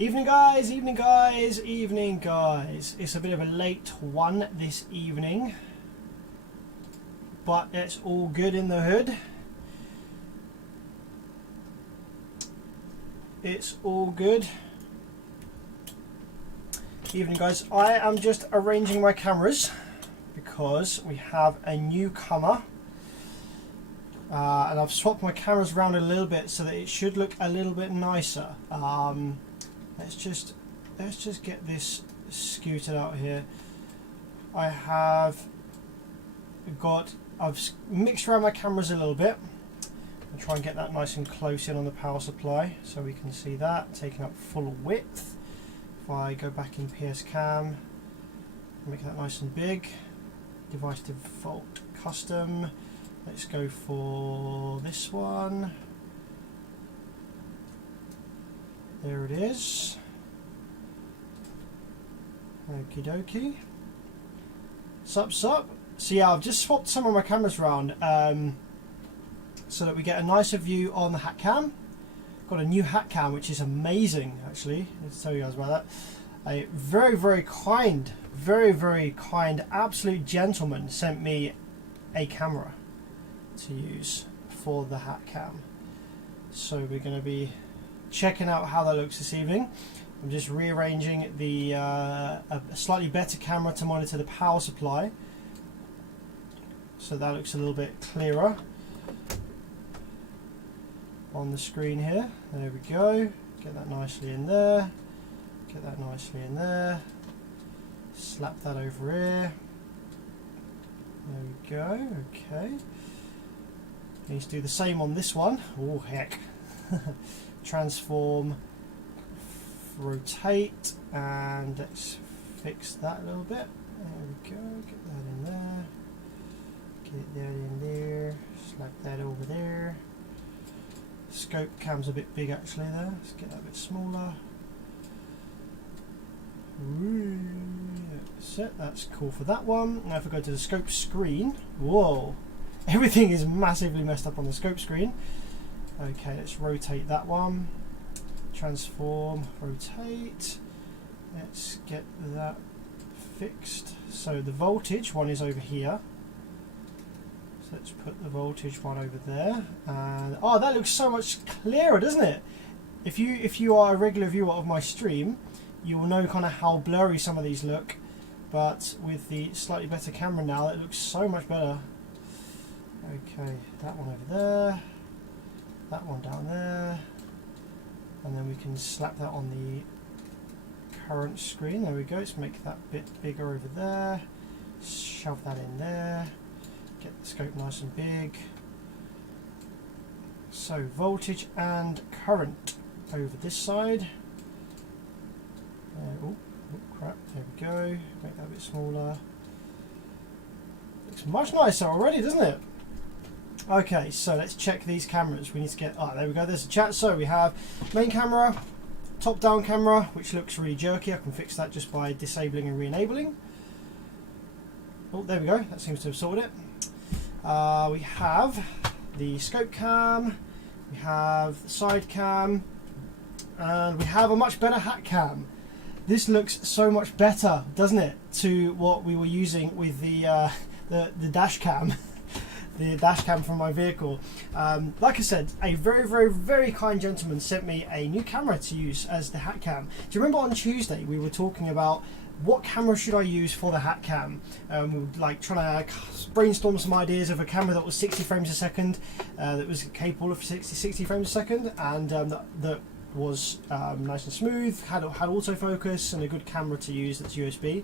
Evening guys, evening guys, evening guys. It's a bit of a late one this evening, but it's all good in the hood. It's all good. Evening guys, I am just arranging my cameras because we have a newcomer. And I've swapped my cameras around a little bit so that it should look a little bit nicer. Let's just get this scooted out here. I've mixed around my cameras a little bit and try and get that nice and close in on the power supply so we can see that taking up full width. If I go back in PS Cam, make that nice and big. Device default custom. Let's go for this one. There it is. Okie dokie. Sup. So yeah, I've just swapped some of my cameras around so that we get a nicer view on the hat cam. Got a new hat cam which is amazing actually. Let's tell you guys about that. A very kind, absolute gentleman sent me a camera to use for the hat cam. So we're going to be checking out how that looks this evening. I'm just rearranging the a slightly better camera to monitor the power supply so that looks a little bit clearer on the screen here. There we go. Get that nicely in there. Get that nicely in there. Slap that over here. There we go. Okay. Needs to do the same on this one. Oh heck. Transform, rotate, and let's fix that a little bit. There we go. Get that in there. Get that in there. Slap that over there. Scope cam's a bit big actually there. Let's get that a bit smaller. That's it. That's cool for that one. Now if we go to the scope screen, whoa, everything is massively messed up on the scope screen. Okay, let's rotate that one. Transform, rotate. Let's get that fixed. So the voltage one is over here. So let's put the voltage one over there. And oh, that looks so much clearer, doesn't it? If you are a regular viewer of my stream, you will know kind of how blurry some of these look. But with the slightly better camera now, it looks so much better. Okay, that one over there. That one down there, and then we can slap that on the current screen. There we go. Let's make that bit bigger over there. Shove that in there. Get the scope nice and big. So voltage and current over this side. Oh crap! There we go. Make that a bit smaller. Looks much nicer already, doesn't it? Okay, so let's check these cameras. We need to get, oh, there we go, there's a chat. So we have main camera, top down camera, which looks really jerky. I can fix that just by disabling and re-enabling. Oh, there we go, that seems to have sorted it. We have the scope cam, we have the side cam, and we have a much better hat cam. This looks so much better, doesn't it, to what we were using with the dash cam. The dash cam from my vehicle. Like I said, a very kind gentleman sent me a new camera to use as the hat cam. Do you remember on Tuesday we were talking about what camera should I use for the hat cam? We were like trying to brainstorm some ideas of a camera that was 60 frames a second, that was capable of 60 frames a second, and that was nice and smooth, had autofocus and a good camera to use that's USB.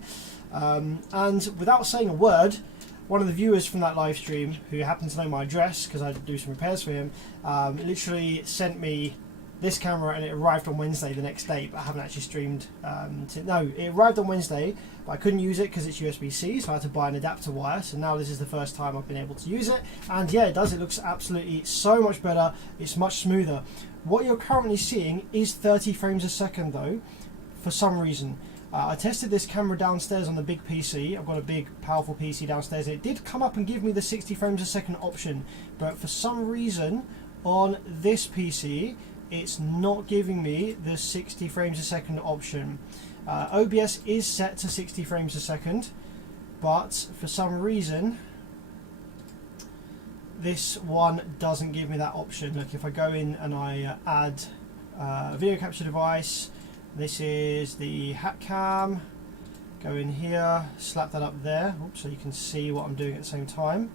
And without saying a word, one of the viewers from that live stream, who happened to know my address because I do some repairs for him, literally sent me this camera, and it arrived on Wednesday the next day, but I haven't actually streamed. No, it arrived on Wednesday, but I couldn't use it because it's USB-C, so I had to buy an adapter wire. So now this is the first time I've been able to use it, and yeah, it does. It looks absolutely so much better. It's much smoother. What you're currently seeing is 30 frames a second though, for some reason. I tested this camera downstairs on the big PC. I've got a big powerful PC downstairs. It did come up and give me the 60 frames a second option, but for some reason on this PC it's not giving me the 60 frames a second option. OBS is set to 60 frames a second, but for some reason this one doesn't give me that option. Look, if I go in and I add a video capture device, this is the hat cam, go in here, slap that up there, oops, so you can see what I'm doing at the same time.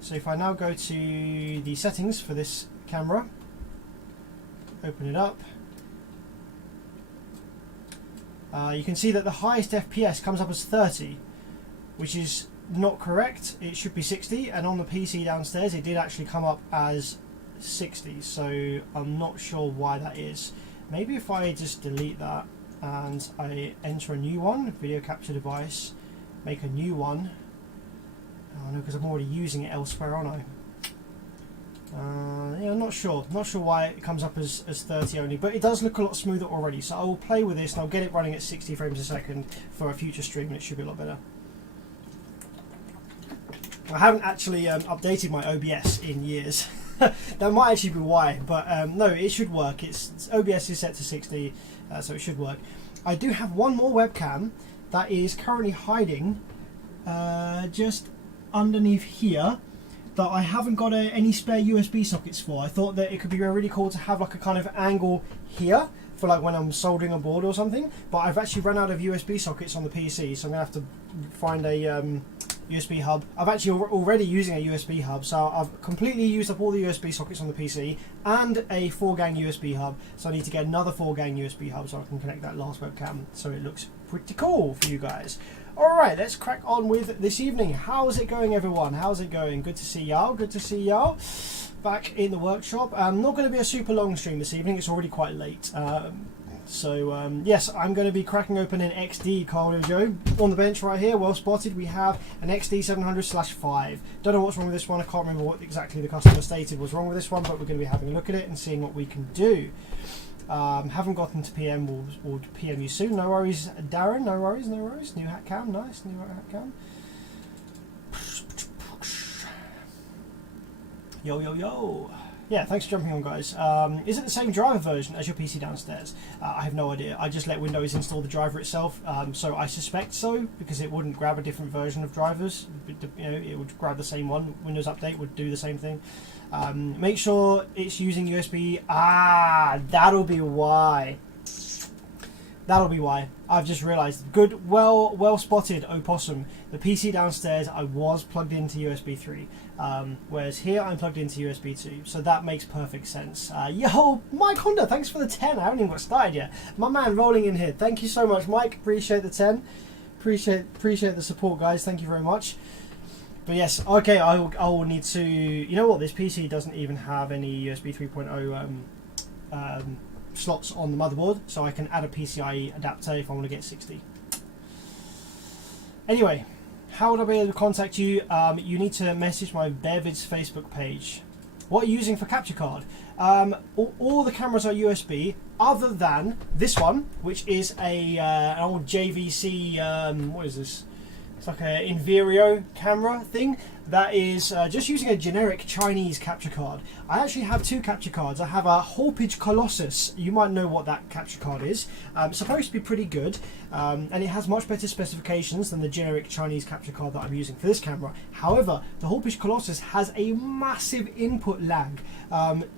So if I now go to the settings for this camera, open it up, you can see that the highest FPS comes up as 30, which is not correct. It should be 60, and on the PC downstairs it did actually come up as 60, so I'm not sure why that is. Maybe if I just delete that and I enter a new one, video capture device, make a new one. Oh no, because I'm already using it elsewhere, aren't I? Yeah, I'm not sure why it comes up as 30 only, but it does look a lot smoother already, so I will play with this and I'll get it running at 60 frames a second for a future stream, and it should be a lot better. I haven't actually updated my OBS in years. That might actually be why, but no, it should work. OBS is set to 60, so it should work. I do have one more webcam that is currently hiding just underneath here, that I haven't got any spare USB sockets for. I thought that it could be really cool to have like a kind of angle here for like when I'm soldering a board or something, but I've actually run out of USB sockets on the PC, so I'm gonna have to find a USB hub. I've actually already using a USB hub, so I've completely used up all the USB sockets on the PC and a 4-gang USB hub, so I need to get another 4-gang USB hub so I can connect that last webcam so it looks pretty cool for you guys. Alright, let's crack on with this evening. How's it going, everyone? How's it going? Good to see y'all. Good to see y'all back in the workshop. Not going to be a super long stream this evening. It's already quite late. Yes, I'm going to be cracking open an XD, Carlo Joe. On the bench right here, well spotted, we have an XD 700/5. Don't know what's wrong with this one. I can't remember what exactly the customer stated was wrong with this one, but we're going to be having a look at it and seeing what we can do. Haven't gotten to PM, we'll PM you soon. No worries, Darren, no worries, no worries. New hat cam, nice, new hat cam. Yo, yo, yo. Yeah, thanks for jumping on, guys. Is it the same driver version as your PC downstairs? I have no idea. I just let Windows install the driver itself, so I suspect so, because it wouldn't grab a different version of drivers. You know, it would grab the same one. Windows Update would do the same thing. Make sure it's using USB. That'll be why. That'll be why. I've just realised. Good, well spotted, Opossum. The PC downstairs, I was plugged into USB 3, whereas here I'm plugged into USB 2. So that makes perfect sense. Yo, Mike Honda, thanks for the 10. I haven't even got started yet. My man rolling in here. Thank you so much, Mike. Appreciate the 10. Appreciate the support, guys. Thank you very much. But yes, okay, I will need to... You know what? This PC doesn't even have any USB 3.0 slots on the motherboard, so I can add a PCIe adapter if I want to get 60. Anyway, how would I be able to contact you? You need to message my Bevid's Facebook page. What are you using for capture card? All the cameras are USB, other than this one, which is an old JVC, what is this? It's like an Inverio camera thing that is just using a generic Chinese capture card. I actually have two capture cards. I have a Hauppauge Colossus. You might know what that capture card is. It's supposed to be pretty good, and it has much better specifications than the generic Chinese capture card that I'm using for this camera. However, the Hauppauge Colossus has a massive input lag.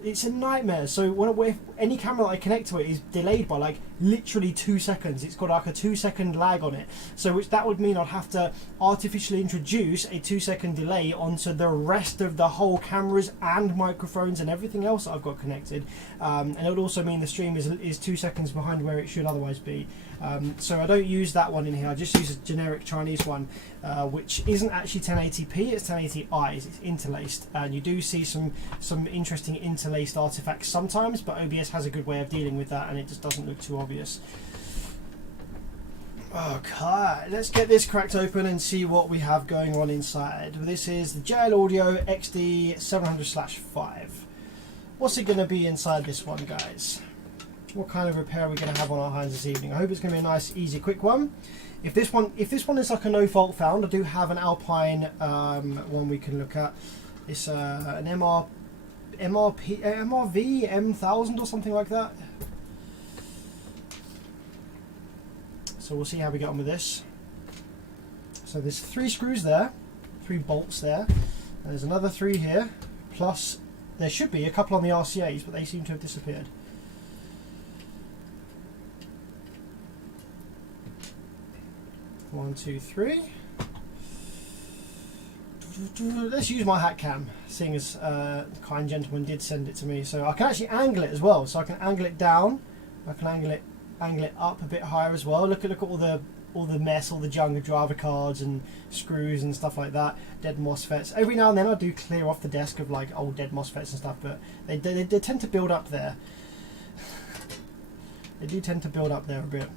It's a nightmare. So if any camera that I connect to it is delayed by like literally 2 seconds. It's got like a 2-second lag on it. So that would mean I'd have to artificially introduce a 2-second delay onto the rest of the whole cameras and microphones and everything else that I've got connected, and it would also mean the stream is 2 seconds behind where it should otherwise be. So I don't use that one in here. I just use a generic Chinese one, which isn't actually 1080p. It's 1080i. It's interlaced, and you do see some interesting interlaced artifacts sometimes, but OBS has a good way of dealing with that, and it just doesn't look too obvious. Okay, let's get this cracked open and see what we have going on inside. This is the JL Audio XD 700/5. What's it going to be inside this one, guys? What kind of repair are we going to have on our hands this evening? I hope it's going to be a nice, easy, quick one. If this one is like a no fault found, I do have an Alpine one we can look at. It's an MRP MRV M1000 or something like that. So we'll see how we get on with this. So there's 3 screws there, 3 bolts there. There's another 3 here, plus there should be a couple on the RCAs, but they seem to have disappeared. One, two, 3. Let's use my hat cam, seeing as the kind gentleman did send it to me. So I can actually angle it as well. So I can angle it down. I can angle it up a bit higher as well. Look at all the mess, all the junk of driver cards and screws and stuff like that. Dead MOSFETs. Every now and then I do clear off the desk of like old dead MOSFETs and stuff, but they tend to build up there. They do tend to build up there a bit.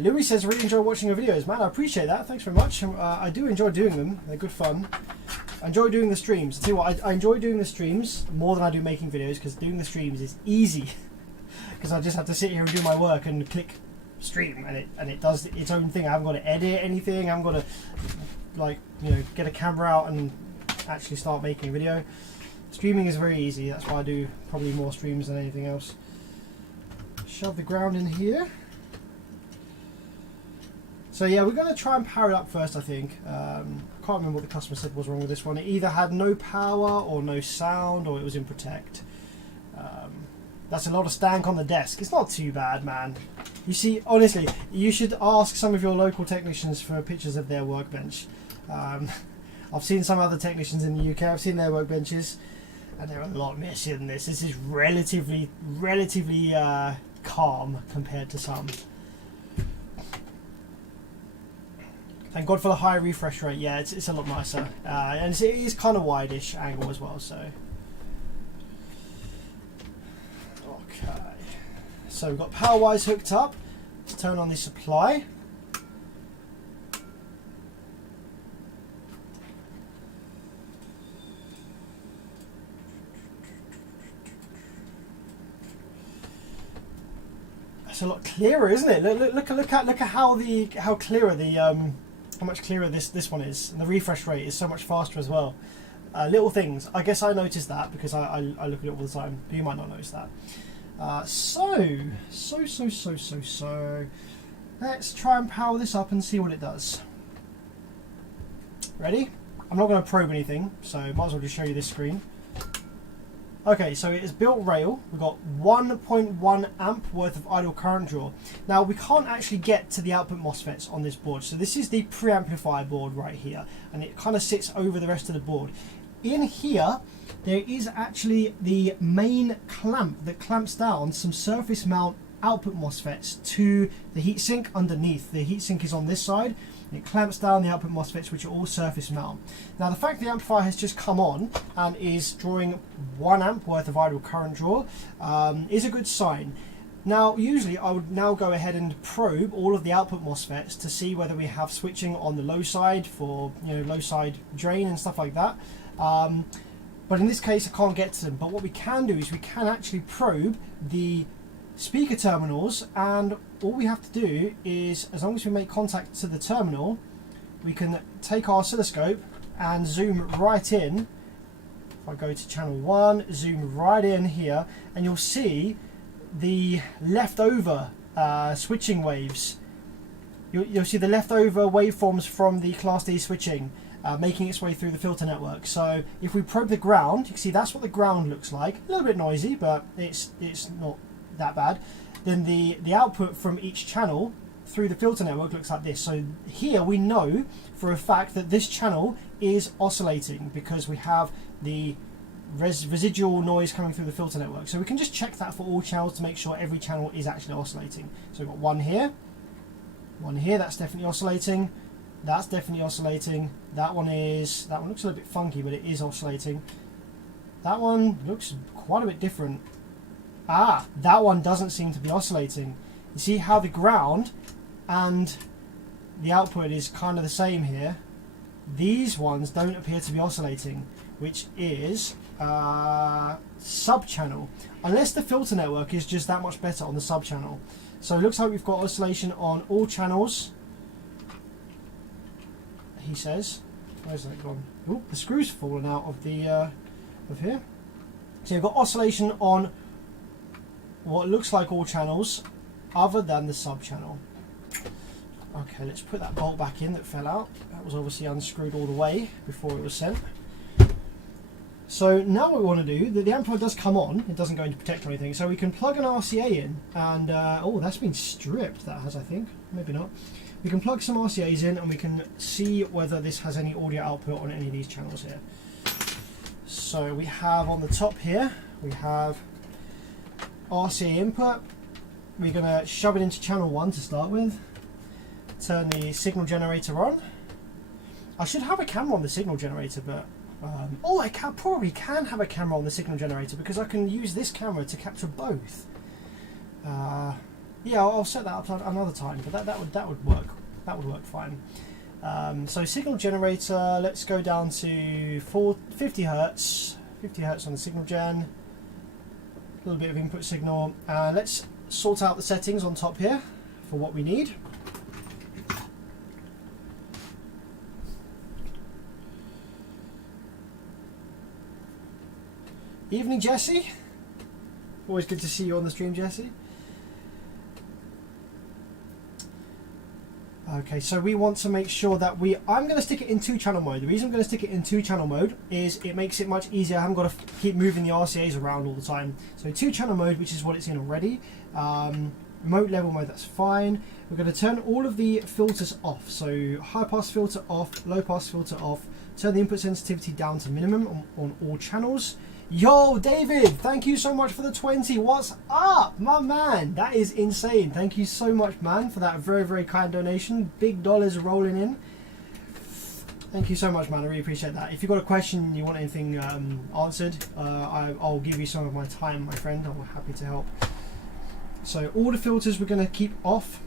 Louis says, really enjoy watching your videos. Man, I appreciate that. Thanks very much. I do enjoy doing them. They're good fun. I enjoy doing the streams. I tell you what, I enjoy doing the streams more than I do making videos, because doing the streams is easy. Because I just have to sit here and do my work and click stream, and it does its own thing. I haven't got to edit anything. I haven't got to, like, you know, get a camera out and actually start making a video. Streaming is very easy. That's why I do probably more streams than anything else. Shove the ground in here. So yeah, we're going to try and power it up first, I think. I can't remember what the customer said was wrong with this one. It either had no power or no sound, or it was in protect. That's a lot of stank on the desk. It's not too bad, man. You see, honestly, you should ask some of your local technicians for pictures of their workbench. I've seen some other technicians in the UK. I've seen their workbenches, and they're a lot messier than this. This is relatively calm compared to some. Thank God for the high refresh rate. Yeah, it's a lot nicer, and it is kind of wide-ish angle as well. So, okay. So we've got power wires hooked up. Let's turn on the supply. It's a lot clearer, isn't it? Look at how clearer the how much clearer this one is, and the refresh rate is so much faster as well. Little things. I guess I noticed that because I look at it all the time. But you might not notice that. So let's try and power this up and see what it does. Ready? I'm not going to probe anything, so might as well just show you this screen. Okay, so it is built rail. We've got 1.1 amp worth of idle current draw. Now we can't actually get to the output MOSFETs on this board. So this is the preamplifier board right here, and it kind of sits over the rest of the board. In here, there is actually the main clamp that clamps down some surface mount output MOSFETs to the heatsink underneath. The heatsink is on this side. It clamps down the output MOSFETs, which are all surface mount. Now the fact the amplifier has just come on and is drawing 1 amp worth of idle current draw is a good sign. Now usually I would now go ahead and probe all of the output MOSFETs to see whether we have switching on the low side for, you know, low side drain and stuff like that. But in this case I can't get to them. But what we can do is we can actually probe the speaker terminals, and all we have to do is, as long as we make contact to the terminal, we can take our oscilloscope and zoom right in. If I go to channel 1, zoom right in here, and you'll see the leftover switching waves. You'll see the leftover waveforms from the Class D switching making its way through the filter network. So if we probe the ground, you can see that's what the ground looks like. A little bit noisy, but it's not that bad. Then the output from each channel through the filter network looks like this. So here we know for a fact that this channel is oscillating because we have the residual noise coming through the filter network. So we can just check that for all channels to make sure every channel is actually oscillating. So we've got one here, that's definitely oscillating, that's definitely oscillating, that one looks a little bit funky, but it is oscillating. That one looks quite a bit different. Ah, that one doesn't seem to be oscillating. You see how the ground and the output is kind of the same here. These ones don't appear to be oscillating, which is sub-channel. Unless the filter network is just that much better on the sub-channel. So it looks like we've got oscillation on all channels, he says. Where's that gone? Oh, the screw's fallen out of the of here. So you've got oscillation on what looks like all channels other than the sub channel. Okay, let's put that bolt back in that fell out. That was obviously unscrewed all the way before it was sent. So now what we want to do, the amplifier does come on, it doesn't go into protector or anything, so we can plug an RCA in, and oh, that's been stripped, that has, I think, maybe not. We can plug some RCAs in and we can see whether this has any audio output on any of these channels here. So we have on the top here, we have RCA input. We're going to shove it into channel 1 to start with. Turn the signal generator on. I should have a camera on the signal generator, but oh, I probably can have a camera on the signal generator because I can use this camera to capture both. Yeah, I'll set that up another time, but that would work. That would work fine. So signal generator, let's go down to 50 hertz. 50 hertz on the signal gen. A little bit of input signal. Let's sort out the settings on top here for what we need. Evening, Jesse. Always good to see you on the stream, Jesse. Okay, so we want to make sure that I'm going to stick it in 2-channel mode. The reason I'm going to stick it in 2-channel mode is it makes it much easier. I haven't got to keep moving the RCAs around all the time. So 2-channel mode, which is what it's in already. Remote level mode, that's fine. We're going to turn all of the filters off. So high pass filter off, low pass filter off. Turn the input sensitivity down to minimum on all channels. Yo, David, thank you so much for the 20. What's up, my man? That is insane. Thank you so much, man, for that very, very kind donation. Big dollars rolling in. Thank you so much, man. I really appreciate that. If you've got a question, you want anything answered, I'll give you some of my time, my friend. I'm happy to help. So all the filters we're going to keep off.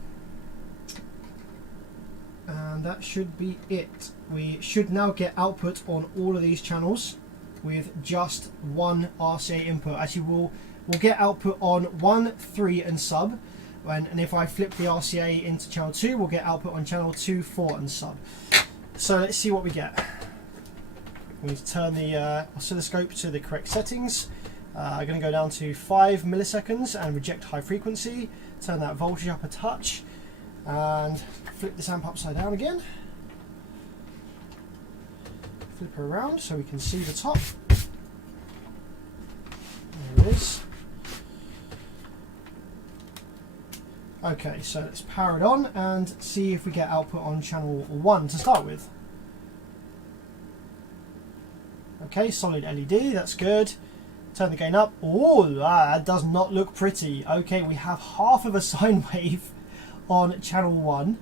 And that should be it. We should now get output on all of these channels with just one RCA input. Actually, we'll get output on 1, 3 and sub, and if I flip the RCA into channel 2, we'll get output on channel 2, 4 and sub. So let's see what we get. We need to turn the oscilloscope to the correct settings. I'm going to go down to 5 milliseconds and reject high frequency, turn that voltage up a touch, and flip this amp upside down again. Flip her around so we can see the top. There it is. Okay, so let's power it on and see if we get output on channel 1 to start with. Okay, solid LED, that's good. Turn the gain up. Oh, that does not look pretty. Okay, we have half of a sine wave on channel 1.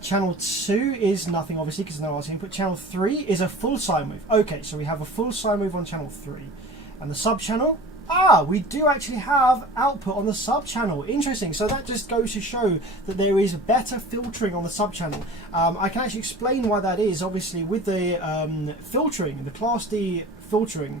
Channel 2 is nothing, obviously, because no RC input. Channel 3 is a full sine wave. Okay, so we have a full sine wave on channel 3. And the sub channel? We do actually have output on the sub channel. Interesting. So that just goes to show that there is better filtering on the sub channel. I can actually explain why that is, obviously, with the filtering, the Class D filtering.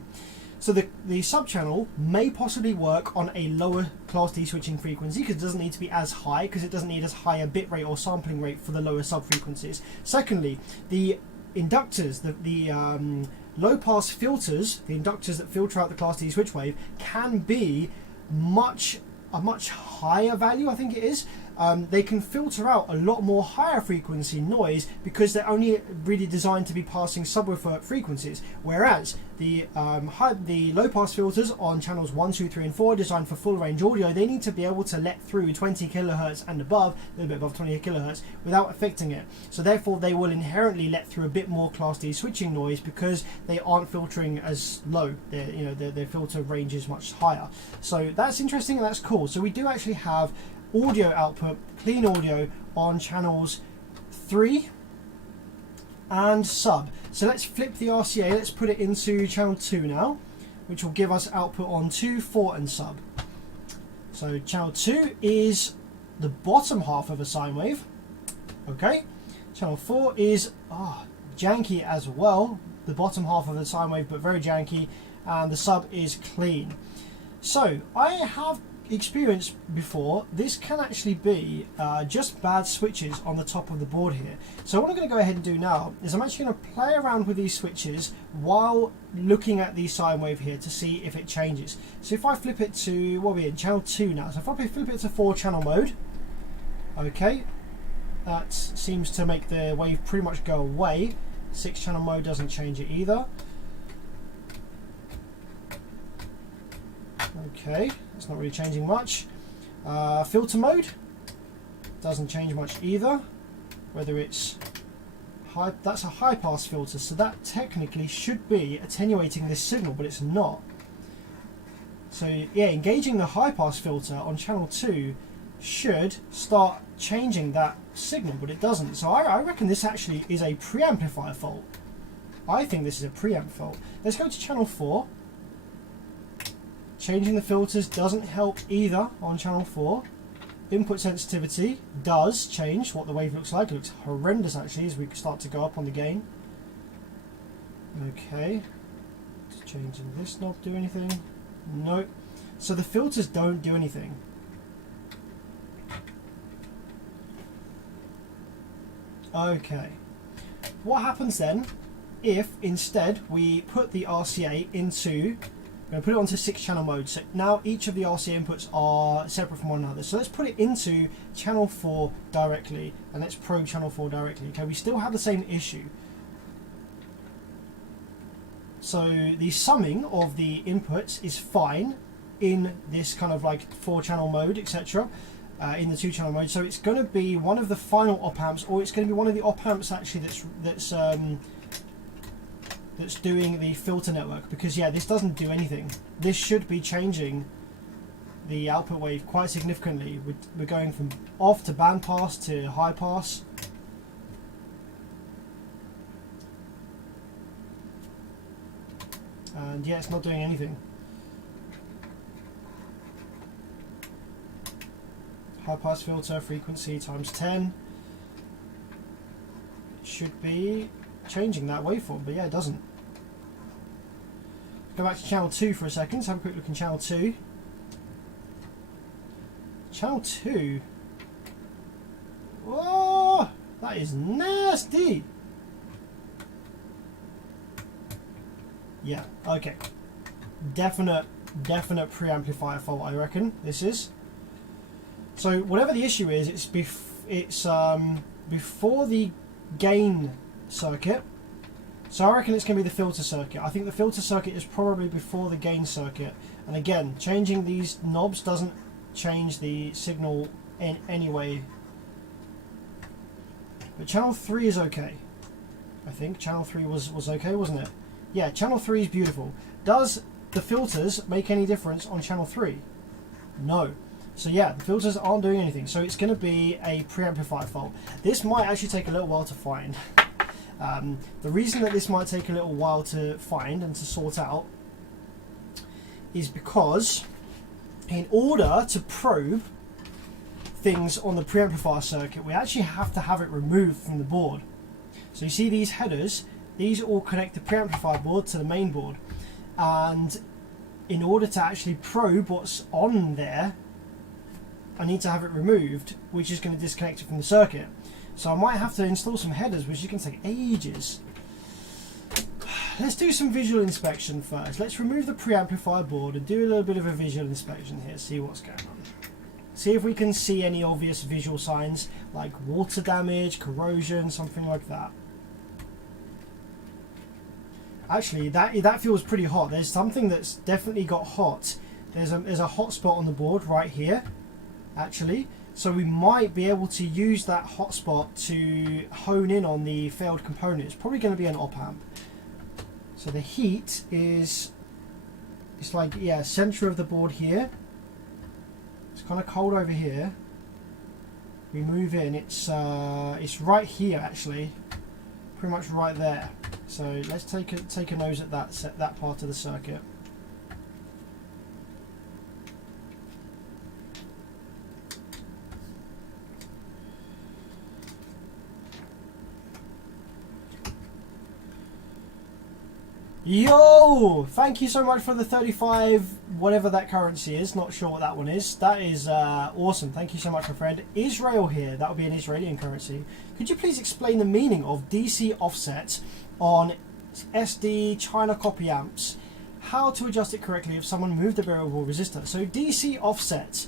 So the sub channel may possibly work on a lower Class D switching frequency because it doesn't need to be as high, because it doesn't need as high a bit rate or sampling rate for the lower sub frequencies. Secondly, the inductors, the low pass filters, the inductors that filter out the Class D switch wave, can be a much higher value, I think it is. They can filter out a lot more higher frequency noise because they're only really designed to be passing subwoofer frequencies, whereas the low pass filters on channels 1, 2, 3 and 4 are designed for full range audio. They need to be able to let through 20 kilohertz and above, a little bit above 20 kilohertz, without affecting it. So therefore they will inherently let through a bit more Class D switching noise because they aren't filtering as low. Their filter range is much higher. So that's interesting and that's cool. So we do actually have audio output, clean audio on channels 3 and sub. So let's flip the RCA, let's put it into channel 2 now, which will give us output on 2, 4 and sub. So channel 2 is the bottom half of a sine wave. Okay, channel 4 is janky as well, the bottom half of the sine wave, but very janky, and the sub is clean. So I have experienced before, this can actually be just bad switches on the top of the board here. So what I'm going to go ahead and do now is I'm actually going to play around with these switches while looking at the sine wave here to see if it changes. So if I flip it to, what are we in, channel 2 now. So if I flip it to 4 channel mode, okay, that seems to make the wave pretty much go away. 6 channel mode doesn't change it either. Okay, it's not really changing much. Filter mode doesn't change much either. Whether it's high, that's a high pass filter, so that technically should be attenuating this signal, but it's not. So yeah, engaging the high pass filter on channel 2 should start changing that signal, but it doesn't. So I reckon this actually is a preamplifier fault. I think this is a preamp fault. Let's go to channel 4. Changing the filters doesn't help either on channel 4. Input sensitivity does change what the wave looks like. It looks horrendous actually as we start to go up on the gain. Okay. Just changing this knob, do anything? No. So the filters don't do anything. Okay. What happens then if instead we put the RCA into, we're going to put it onto 6 channel mode. So now each of the RCA inputs are separate from one another. So let's put it into channel 4 directly and let's probe channel 4 directly. Okay, we still have the same issue. So the summing of the inputs is fine in this kind of like 4 channel mode, etc. In the 2 channel mode. So it's going to be one of the final op amps, or it's going to be one of the op amps actually that's doing the filter network, because yeah, this doesn't do anything. This should be changing the output wave quite significantly. We're going from off to band pass to high pass. And yeah, it's not doing anything. High pass filter frequency times 10. It should be changing that waveform, but yeah, it doesn't. Go back to channel 2 for a second. Let's have a quick look in channel 2. Channel 2. Whoa, that is nasty. Yeah, okay. Definite preamplifier fault, I reckon. This is. So whatever the issue is, it's before the gain circuit. So I reckon it's going to be the filter circuit. I think the filter circuit is probably before the gain circuit. And again, changing these knobs doesn't change the signal in any way. But channel 3 is okay. I think channel 3 was okay, wasn't it? Yeah, channel 3 is beautiful. Does the filters make any difference on channel 3? No. So yeah, the filters aren't doing anything. So it's going to be a preamplifier fault. This might actually take a little while to find. The reason that this might take a little while to find and to sort out is because in order to probe things on the preamplifier circuit, we actually have to have it removed from the board. So you see these headers, these all connect the preamplifier board to the main board, and in order to actually probe what's on there, I need to have it removed, which is going to disconnect it from the circuit. So I might have to install some headers, which is going to take ages. Let's do some visual inspection first. Let's remove the preamplifier board and do a little bit of a visual inspection here, see what's going on. See if we can see any obvious visual signs like water damage, corrosion, something like that. Actually, that feels pretty hot. There's something that's definitely got hot. There's a hot spot on the board right here, actually. So we might be able to use that hotspot to hone in on the failed component. It's probably going to be an op amp. So the heat is, it's like, yeah, center of the board here. It's kind of cold over here. We move in, it's right here actually, pretty much right there. So let's take a nose at that part of the circuit. Yo! Thank you so much for the 35, whatever that currency is. Not sure what that one is. That is awesome. Thank you so much, my friend. Israel here. That would be an Israeli currency. Could you please explain the meaning of DC offset on SD China copy amps? How to adjust it correctly if someone moved a variable resistor? So DC offset.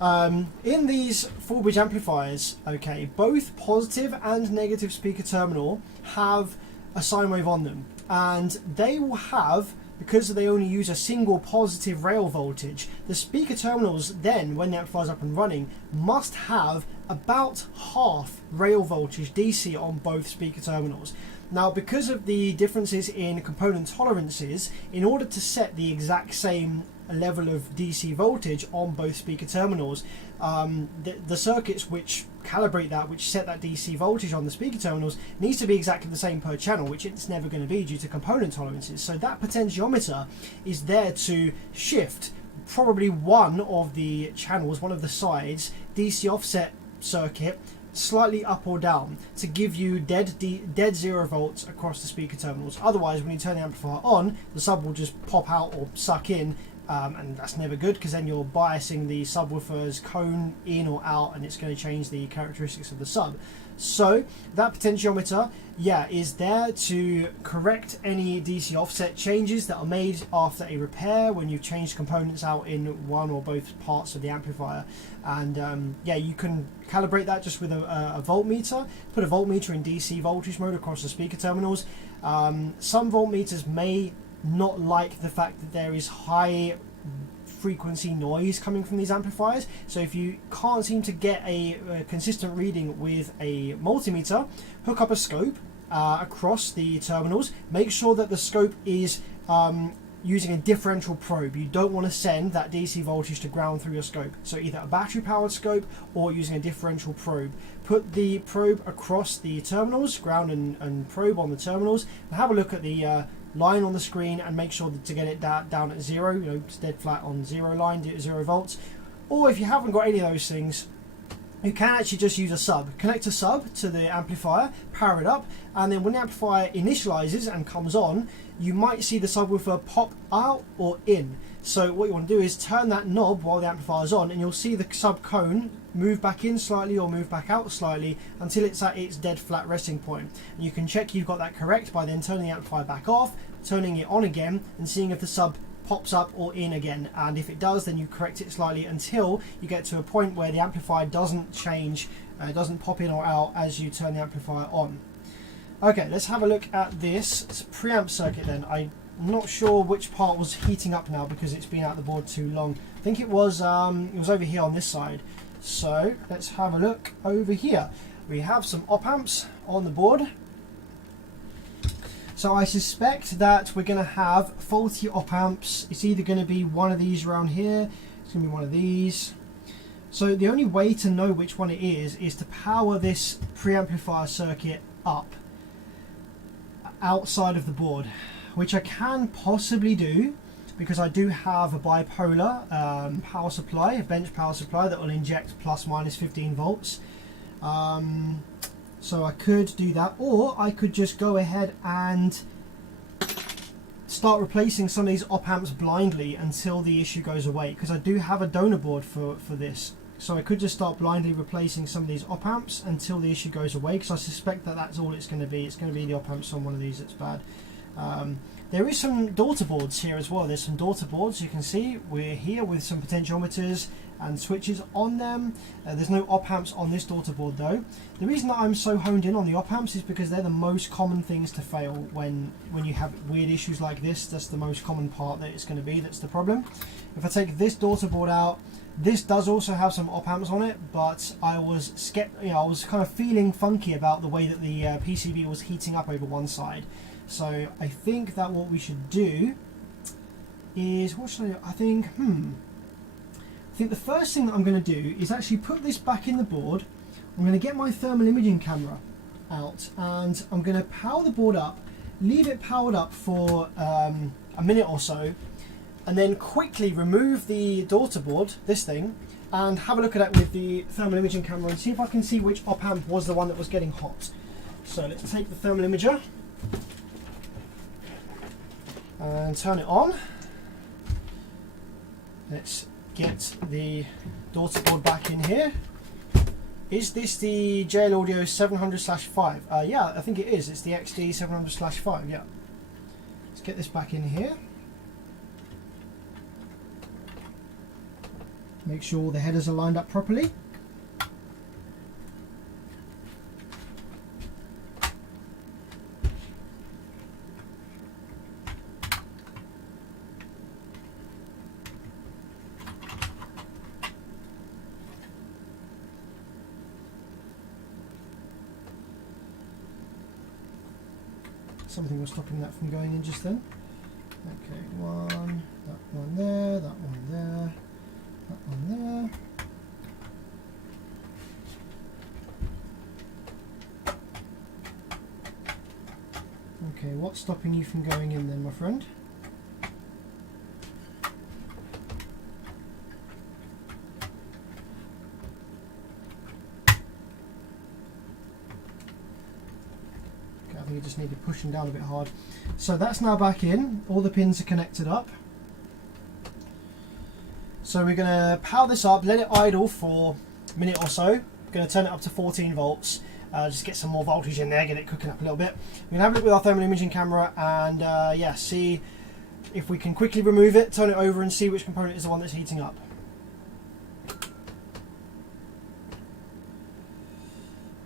In these full bridge amplifiers, okay, both positive and negative speaker terminal have a sine wave on them, and they will have, because they only use a single positive rail voltage, the speaker terminals then, when the amplifier is up and running, must have about half rail voltage DC on both speaker terminals. Now, because of the differences in component tolerances, in order to set the exact same level of DC voltage on both speaker terminals, the circuits which calibrate that, which set that DC voltage on the speaker terminals, needs to be exactly the same per channel, which it's never going to be due to component tolerances. So that potentiometer is there to shift probably one of the channels, one of the sides, DC offset circuit slightly up or down to give you dead 0 volts across the speaker terminals. Otherwise, when you turn the amplifier on, the sub will just pop out or suck in, and that's never good, because then you're biasing the subwoofer's cone in or out, and it's going to change the characteristics of the sub. So that potentiometer, yeah, is there to correct any DC offset changes that are made after a repair when you've changed components out in one or both parts of the amplifier. And yeah, you can calibrate that just with a voltmeter. Put a voltmeter in DC voltage mode across the speaker terminals. Some voltmeters may not like the fact that there is high frequency noise coming from these amplifiers, so if you can't seem to get a consistent reading with a multimeter, hook up a scope across the terminals. Make sure that the scope is using a differential probe. You don't want to send that DC voltage to ground through your scope, so either a battery powered scope or using a differential probe. Put the probe across the terminals, ground and probe on the terminals, and have a look at the line on the screen and make sure to get it down at 0, you know, it's dead flat on 0 line, 0 volts. Or if you haven't got any of those things, you can actually just use a sub. Connect a sub to the amplifier, power it up, and then when the amplifier initializes and comes on, you might see the subwoofer pop out or in. So what you want to do is turn that knob while the amplifier is on, and you'll see the sub cone move back in slightly or move back out slightly until it's at its dead flat resting point. And you can check you've got that correct by then turning the amplifier back off, turning it on again, and seeing if the sub pops up or in again. And if it does, then you correct it slightly until you get to a point where the amplifier doesn't change, doesn't pop in or out as you turn the amplifier on. Okay, let's have a look at this. It's a preamp circuit then. I'm not sure which part was heating up now because it's been out the board too long. I think it was over here on this side. So let's have a look over here. We have some op amps on the board. So I suspect that we're going to have faulty op amps. It's either going to be one of these around here, it's going to be one of these. So the only way to know which one it is to power this preamplifier circuit up outside of the board, which I can possibly do because I do have a bipolar power supply, a bench power supply that will inject plus minus 15 volts. So I could do that, or I could just go ahead and start replacing some of these op amps blindly until the issue goes away, because I do have a donor board for this. So I could just start blindly replacing some of these op amps until the issue goes away, because I suspect that that's all it's going to be. It's going to be the op amps on one of these that's bad. There is some daughter boards here as well. There's some daughter boards, you can see. We're here with some potentiometers and switches on them. There's no op amps on this daughter board though. The reason that I'm so honed in on the op amps is because they're the most common things to fail when you have weird issues like this. That's the most common part that it's going to be, that's the problem. If I take this daughter board out, this does also have some op amps on it, but I was I was kind of feeling funky about the way that the PCB was heating up over one side. So I think that what we should do is, what should I think the first thing that I'm going to do is actually put this back in the board. I'm going to get my thermal imaging camera out and I'm going to power the board up, leave it powered up for a minute or so, and then quickly remove the daughter board, this thing, and have a look at it with the thermal imaging camera and see if I can see which op amp was the one that was getting hot. So let's take the thermal imager. and turn it on. Let's get the daughter board back in here. Is this the JL Audio 700/5? Yeah, I think it is. It's the XD 700/5, yeah. Let's get this back in here. Make sure all the headers are lined up properly. Something was stopping that from going in just then. Okay, that one there, that one there, that one there. Okay, what's stopping you from going in then, my friend? You just needed pushing down a bit hard. So that's now back in. All the pins are connected up. So we're going to power this up, let it idle for a minute or so. Going to turn it up to 14 volts. Just get some more voltage in there, get it cooking up a little bit. We're going to have a look with our thermal imaging camera and yeah, see if we can quickly remove it, turn it over and see which component is the one that's heating up.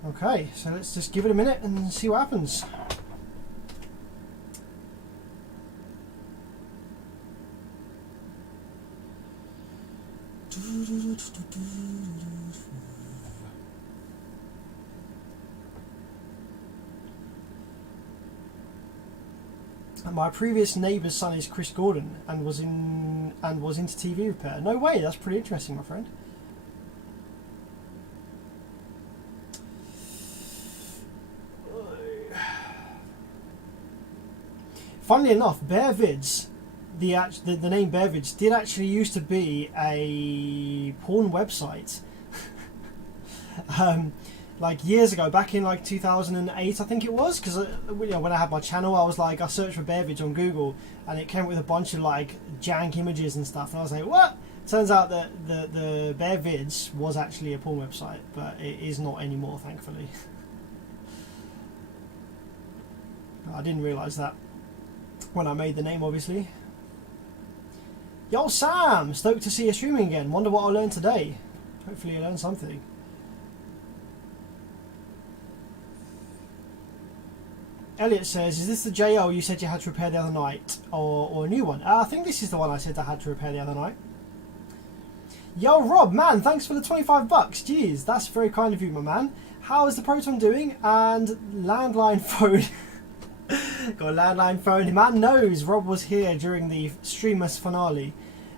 Okay, so let's just give it a minute and see what happens. My previous neighbour's son is Chris Gordon and was into TV repair. No way, that's pretty interesting, my friend. Funnily enough, Bear Vids, the name Bear Vids did actually used to be a porn website. Like years ago, back in like 2008, I think it was, because you know, when I had my channel, I searched for Bear Vids on Google, and it came with a bunch of like jank images and stuff, and I was like, what? Turns out that the Bear Vids was actually a porn website, but it is not anymore, thankfully. I didn't realise that when I made the name, obviously. Yo, Sam! Stoked to see you streaming again. Wonder what I'll learn today. Hopefully you learn something. Elliot says, is this the JL you said you had to repair the other night? Or a new one? I think this is the one I said I had to repair the other night. Yo, Rob, man, thanks for the 25 bucks. Jeez, that's very kind of you, my man. How is the Proton doing? And landline phone... Got a landline phone. Man knows Rob was here during the Streamers finale.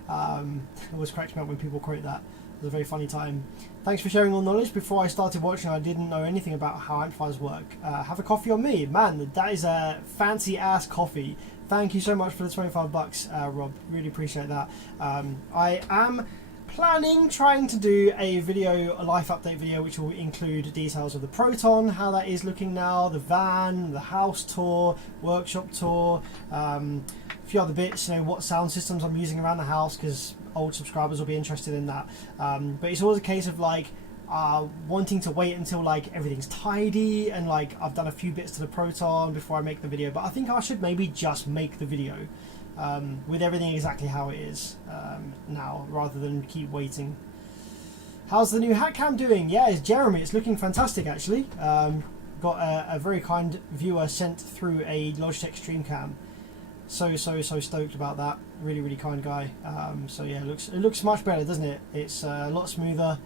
It always cracks me up when people quote that. It was a very funny time. Thanks for sharing all knowledge. Before I started watching, I didn't know anything about how amplifiers work. Have a coffee on me. Man, that is a fancy ass coffee. Thank you so much for the 25 bucks, Rob. Really appreciate that. I am trying to do a life update video, which will include details of the Proton, how that is looking now, the van, the house tour, workshop tour, a few other bits, you know, what sound systems I'm using around the house, because old subscribers will be interested in that. But it's always a case of like wanting to wait until like everything's tidy and like I've done a few bits to the Proton before I make the video. But I think I should maybe just make the video with everything exactly how it is now, rather than keep waiting. How's the new hat cam doing? Yeah, it's Jeremy. It's looking fantastic, actually. Got a very kind viewer sent through a Logitech Stream Cam. So stoked about that. Really, really kind guy. So yeah, it looks much better, doesn't it? It's a lot smoother.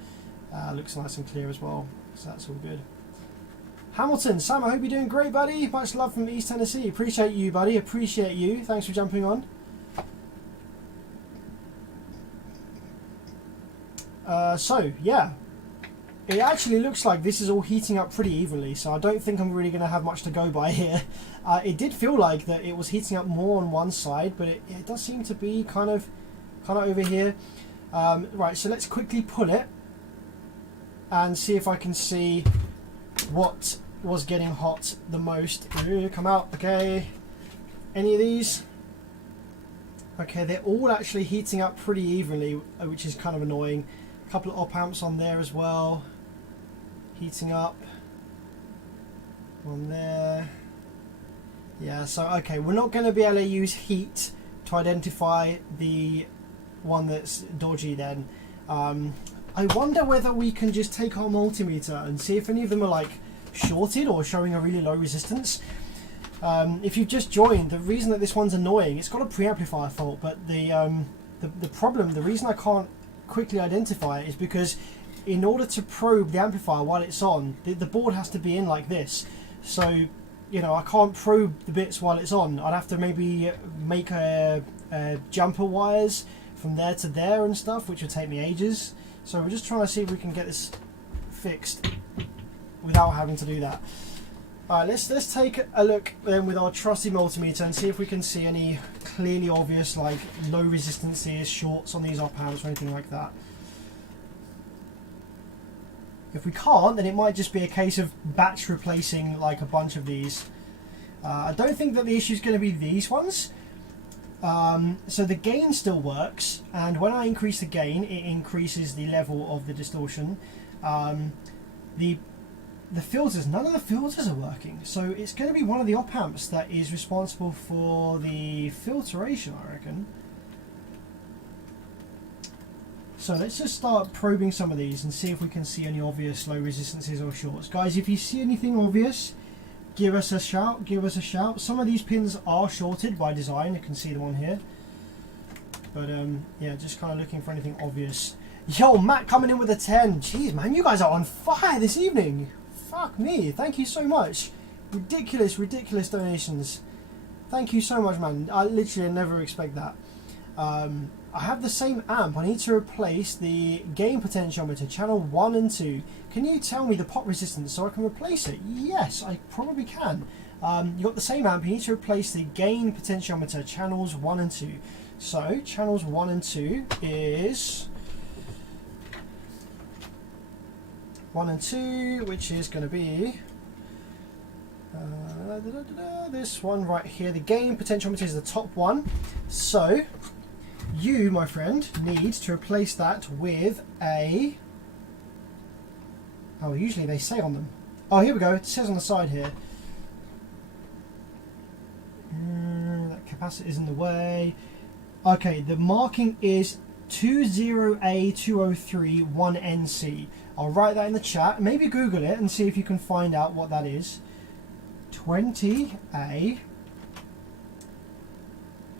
Looks nice and clear as well. So that's all good. Hamilton, Sam, I hope you're doing great, buddy. Much love from East Tennessee. Appreciate you, buddy. Appreciate you. Thanks for jumping on. So, yeah. It actually looks like this is all heating up pretty evenly, so I don't think I'm really going to have much to go by here. It did feel like that it was heating up more on one side, but it does seem to be kind of over here. Right, so let's quickly pull it and see if I can see what was getting hot the most. Come out, okay. Any of these? Okay, they're all actually heating up pretty evenly, which is kind of annoying. A couple of op amps on there as well, heating up. On there. Yeah, so okay, we're not going to be able to use heat to identify the one that's dodgy then. I wonder whether we can just take our multimeter and see if any of them are like shorted or showing a really low resistance. If you've just joined, the reason that this one's annoying, it's got a preamplifier fault, but the problem, the reason I can't quickly identify it is because in order to probe the amplifier while it's on, the board has to be in like this. So, you know, I can't probe the bits while it's on. I'd have to maybe make jumper wires from there to there and stuff, which would take me ages. So we're just trying to see if we can get this fixed without having to do that. Alright, let's take a look then with our trusty multimeter and see if we can see any clearly obvious like low resistances, shorts on these op amps or anything like that. If we can't, then it might just be a case of batch replacing like a bunch of these. I don't think that the issue is going to be these ones. So the gain still works, and when I increase the gain, it increases the level of the distortion. The filters, none of the filters are working, so it's going to be one of the op amps that is responsible for the filtration, I reckon. So let's just start probing some of these and see if we can see any obvious low resistances or shorts. Guys, if you see anything obvious, give us a shout, give us a shout. Some of these pins are shorted by design, you can see them on here. But yeah, just kind of looking for anything obvious. Yo, Matt coming in with a 10. Jeez, man, you guys are on fire this evening. Fuck me, thank you so much. Ridiculous, ridiculous donations. Thank you so much, man. I literally never expect that. I have the same amp. I need to replace the gain potentiometer, channel 1 and 2. Can you tell me the pot resistance so I can replace it? Yes, I probably can. You've got the same amp. You need to replace the gain potentiometer, channels 1 and 2. So, channels 1 and 2 is 1 and 2, which is going to be this one right here. The gain potentiometer is the top one. So, you, my friend, need to replace that with a... Oh, usually they say on them. Oh, here we go. It says on the side here. That capacitor is in the way. Okay, the marking is 20A2031NC. I'll write that in the chat. Maybe Google it and see if you can find out what that is. 20A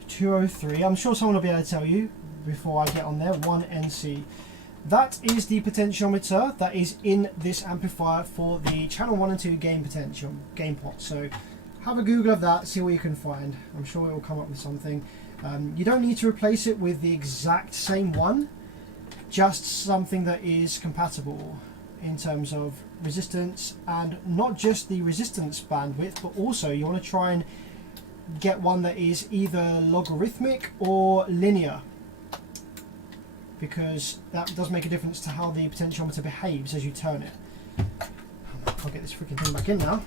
203. I'm sure someone will be able to tell you before I get on there. 1NC. That is the potentiometer that is in this amplifier for the channel 1 and 2 gain potential, gain pot. So have a Google of that, see what you can find. I'm sure it will come up with something. You don't need to replace it with the exact same one, just something that is compatible in terms of resistance, and not just the resistance bandwidth, but also you want to try and get one that is either logarithmic or linear, because that does make a difference to how the potentiometer behaves as you turn it. I'll get this freaking thing back in now.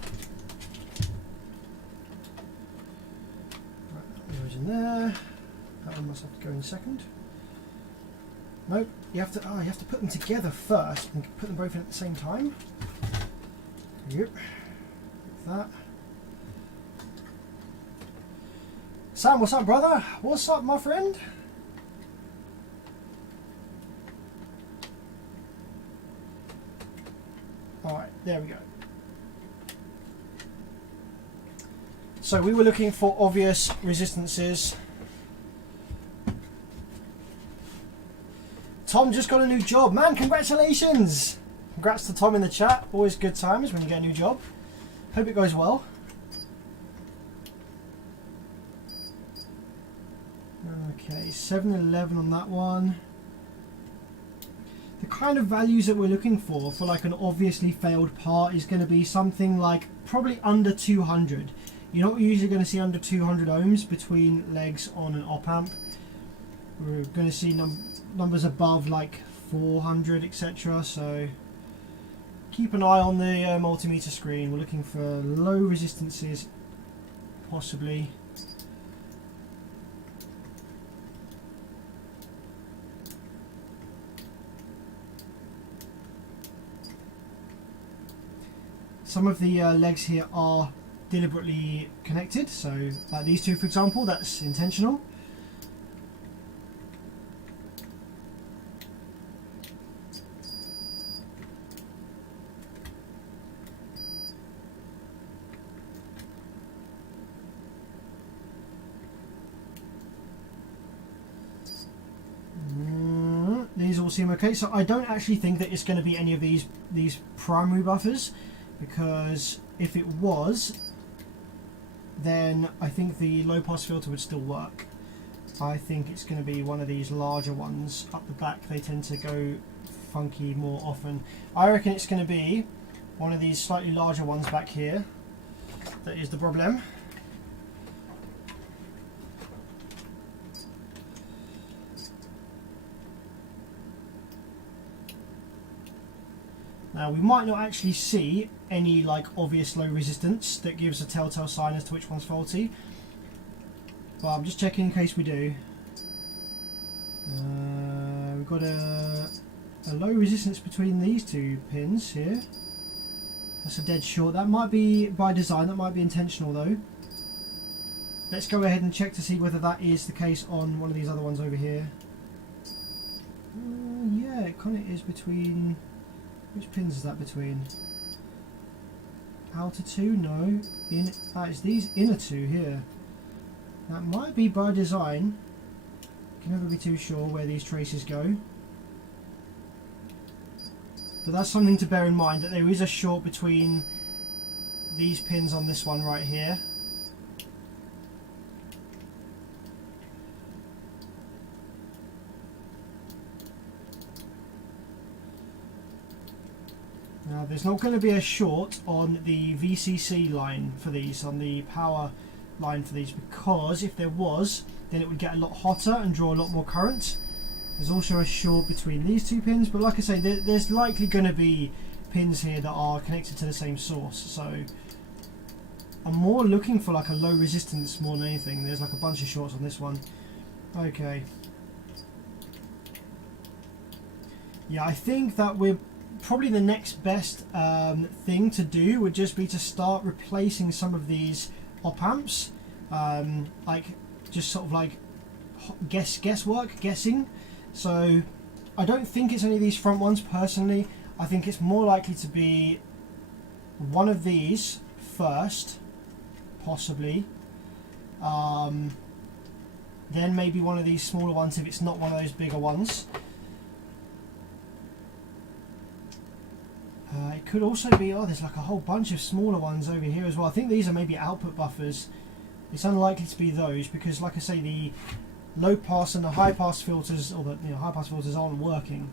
Right, that goes in there. That one must have to go in second. Nope, you have to put them together first and put them both in at the same time. Yep. Like that. Sam, what's up, brother? What's up, my friend? Alright, there we go. So we were looking for obvious resistances. Tom just got a new job. Man, congratulations! Congrats to Tom in the chat. Always good times when you get a new job. Hope it goes well. Okay, 711 on that one. The kind of values that we're looking for like an obviously failed part is going to be something like probably under 200. You're not usually going to see under 200 ohms between legs on an op amp. We're going to see numbers above like 400, etc. So keep an eye on the multimeter screen. We're looking for low resistances, possibly. some of the legs here are deliberately connected, so like these two for example, that's intentional. These all seem okay, so I don't actually think that it's going to be any of these primary buffers, because if it was, then I think the low pass filter would still work. I think it's going to be one of these larger ones up the back. They tend to go funky more often. I reckon it's going to be one of these slightly larger ones back here that is the problem. Now we might not actually see any like obvious low resistance that gives a telltale sign as to which one's faulty, but I'm just checking in case we do. We've got a low resistance between these two pins here. That's a dead short. That might be by design, that might be intentional though. Let's go ahead and check to see whether that is the case on one of these other ones over here. Yeah, it kind of is between... Which pins is that between? Outer two? No. It's these inner two here. That might be by design. Can never be too sure where these traces go. But that's something to bear in mind, that there is a short between these pins on this one right here. Now there's not going to be a short on the VCC line for these, on the power line for these, because if there was, then it would get a lot hotter and draw a lot more current. There's also a short between these two pins, but like I say, there's likely going to be pins here that are connected to the same source, so I'm more looking for like a low resistance more than anything. There's like a bunch of shorts on this one. Okay. Yeah, I think that we're probably the next best thing to do would just be to start replacing some of these op amps, like just sort of like guessing. So I don't think it's any of these front ones personally. I think it's more likely to be one of these first, possibly, then maybe one of these smaller ones if it's not one of those bigger ones. It could also be, oh, there's like a whole bunch of smaller ones over here as well. I think these are maybe output buffers. It's unlikely to be those because, like I say, the low pass and the high pass filters, or the high pass filters aren't working.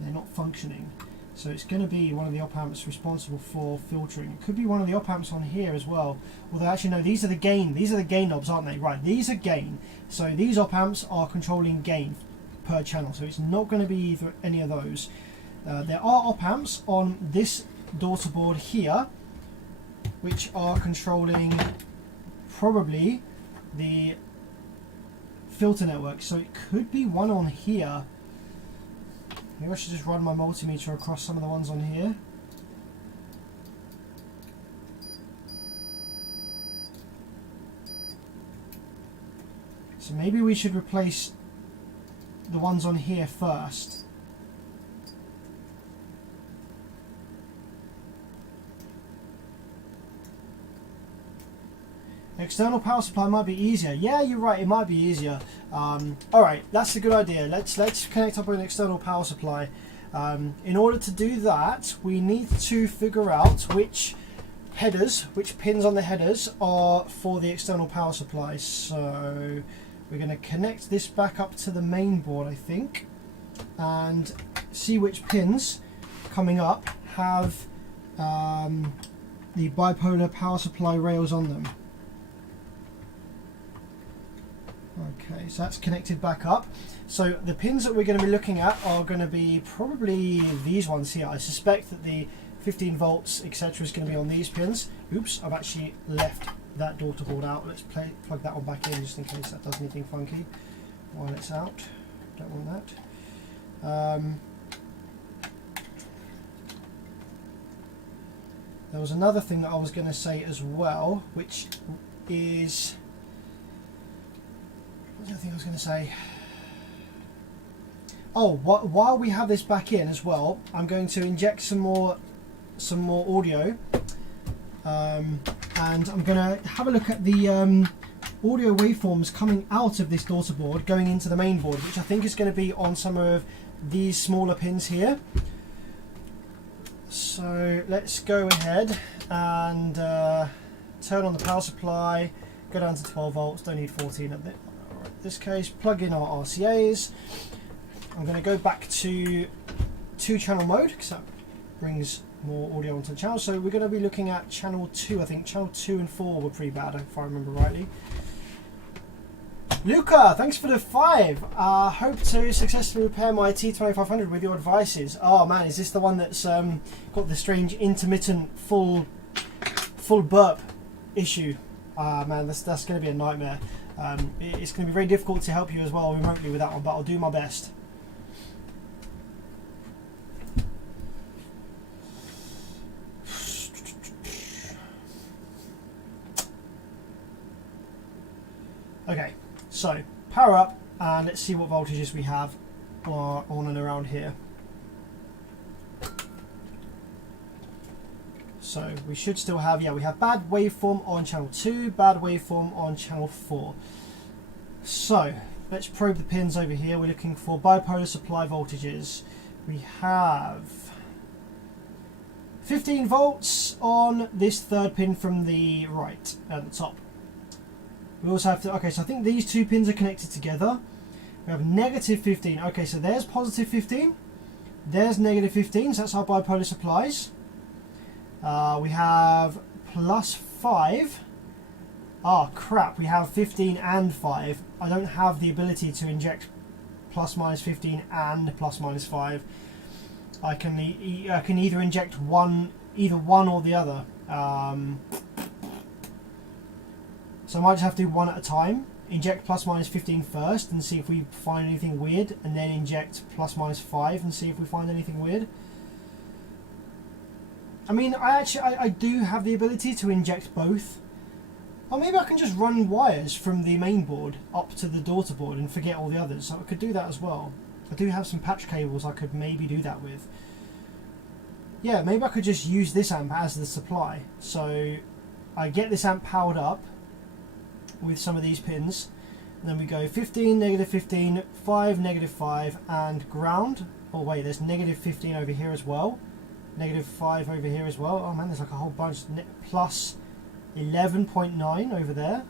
They're not functioning. So it's going to be one of the op amps responsible for filtering. It could be one of the op amps on here as well. Although actually no, these are the gain. These are the gain knobs, aren't they? Right, these are gain. So these op amps are controlling gain per channel. So it's not going to be either any of those. There are op amps on this daughter board here, which are controlling probably the filter network. So it could be one on here. Maybe I should just run my multimeter across some of the ones on here. So maybe we should replace the ones on here first. External power supply might be easier. Yeah, you're right, it might be easier. Alright, that's a good idea. Let's connect up with an external power supply. In order to do that, we need to figure out which pins on the headers are for the external power supply. So we're going to connect this back up to the main board, I think, and see which pins coming up have the bipolar power supply rails on them. Okay, so that's connected back up. So the pins that we're going to be looking at are going to be probably these ones here. I suspect that the 15 volts etc. is going to be on these pins. Oops, I've actually left that daughter board out. Let's plug that one back in just in case that does anything funky while it's out. Don't want that. There was another thing that I was going to say as well, which is... What was the other thing I was going to say? Oh, while we have this back in as well, I'm going to inject some more audio, and I'm going to have a look at the audio waveforms coming out of this daughter board going into the main board, which I think is going to be on some of these smaller pins here. So let's go ahead and turn on the power supply, go down to 12 volts, don't need 14 at this case, plug in our RCAs. I'm going to go back to 2-channel mode because that brings more audio onto the channel. So we're going to be looking at channel 2, I think. Channel 2 and 4 were pretty bad, if I remember rightly. Luca, thanks for the 5. Hope to successfully repair my T2500 with your advices. Oh man, is this the one that's got the strange intermittent full burp issue? Man, that's going to be a nightmare. It's going to be very difficult to help you as well remotely with that one, but I'll do my best. Okay, so power up and let's see what voltages we have on and around here. So we should still have, yeah, we have bad waveform on channel 2, bad waveform on channel 4. So let's probe the pins over here. We're looking for bipolar supply voltages. We have 15 volts on this third pin from the right at the top. We also have to, okay, so I think these two pins are connected together. We have negative 15. Okay, so there's positive 15. There's negative 15, so that's our bipolar supplies. We have plus 5. Oh crap, we have 15 and 5. I don't have the ability to inject plus minus 15 and plus minus 5. I can either inject either one or the other. So I might just have to do one at a time. Inject plus minus 15 first and see if we find anything weird, and then inject plus minus 5 and see if we find anything weird. I mean, I do have the ability to inject both. Or maybe I can just run wires from the main board up to the daughter board and forget all the others. So I could do that as well. I do have some patch cables I could maybe do that with. Yeah, maybe I could just use this amp as the supply. So I get this amp powered up with some of these pins, and then we go 15, negative 15, 5, negative 5, and ground. Oh wait, there's negative 15 over here as well, negative 5 over here as well. Oh man, there's like a whole bunch. Plus 11.9 over there,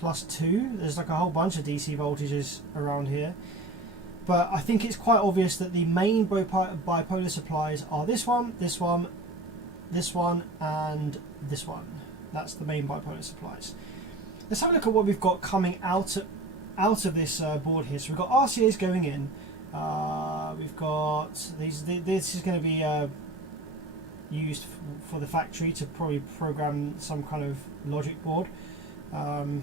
plus 2. There's like a whole bunch of DC voltages around here, but I think it's quite obvious that the main bipolar supplies are this one, this one, this one, and this one. That's the main bipolar supplies. Let's have a look at what we've got coming out of this board here. So we've got RCAs going in. We've got these. This is going to be used for the factory to probably program some kind of logic board. Okay,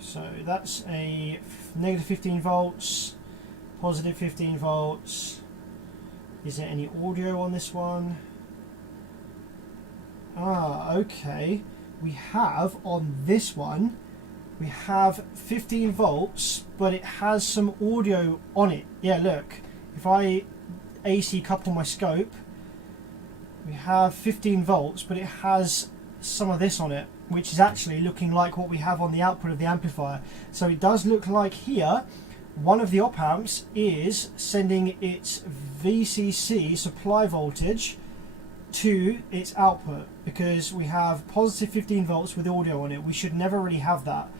so that's a negative 15 volts, positive 15 volts. Is there any audio on this one? Ah, okay. We have on this one, we have 15 volts, but it has some audio on it. Yeah, look. If I AC couple my scope, we have 15 volts, but it has some of this on it, which is actually looking like what we have on the output of the amplifier. So it does look like here, one of the op amps is sending its VCC supply voltage to its output, because we have positive 15 volts with audio on it. We should never really have that.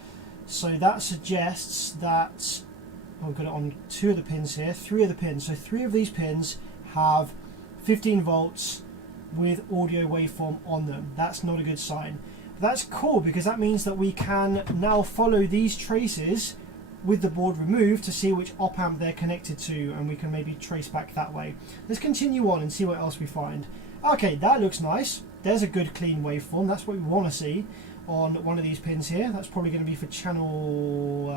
So that suggests that I've got it on 2 of the pins here, 3 of the pins. So 3 of these pins have 15 volts with audio waveform on them. That's not a good sign. But that's cool, because that means that we can now follow these traces with the board removed to see which op amp they're connected to, and we can maybe trace back that way. Let's continue on and see what else we find. Okay, that looks nice. There's a good clean waveform. That's what we want to see on one of these pins here. That's probably going to be for channel,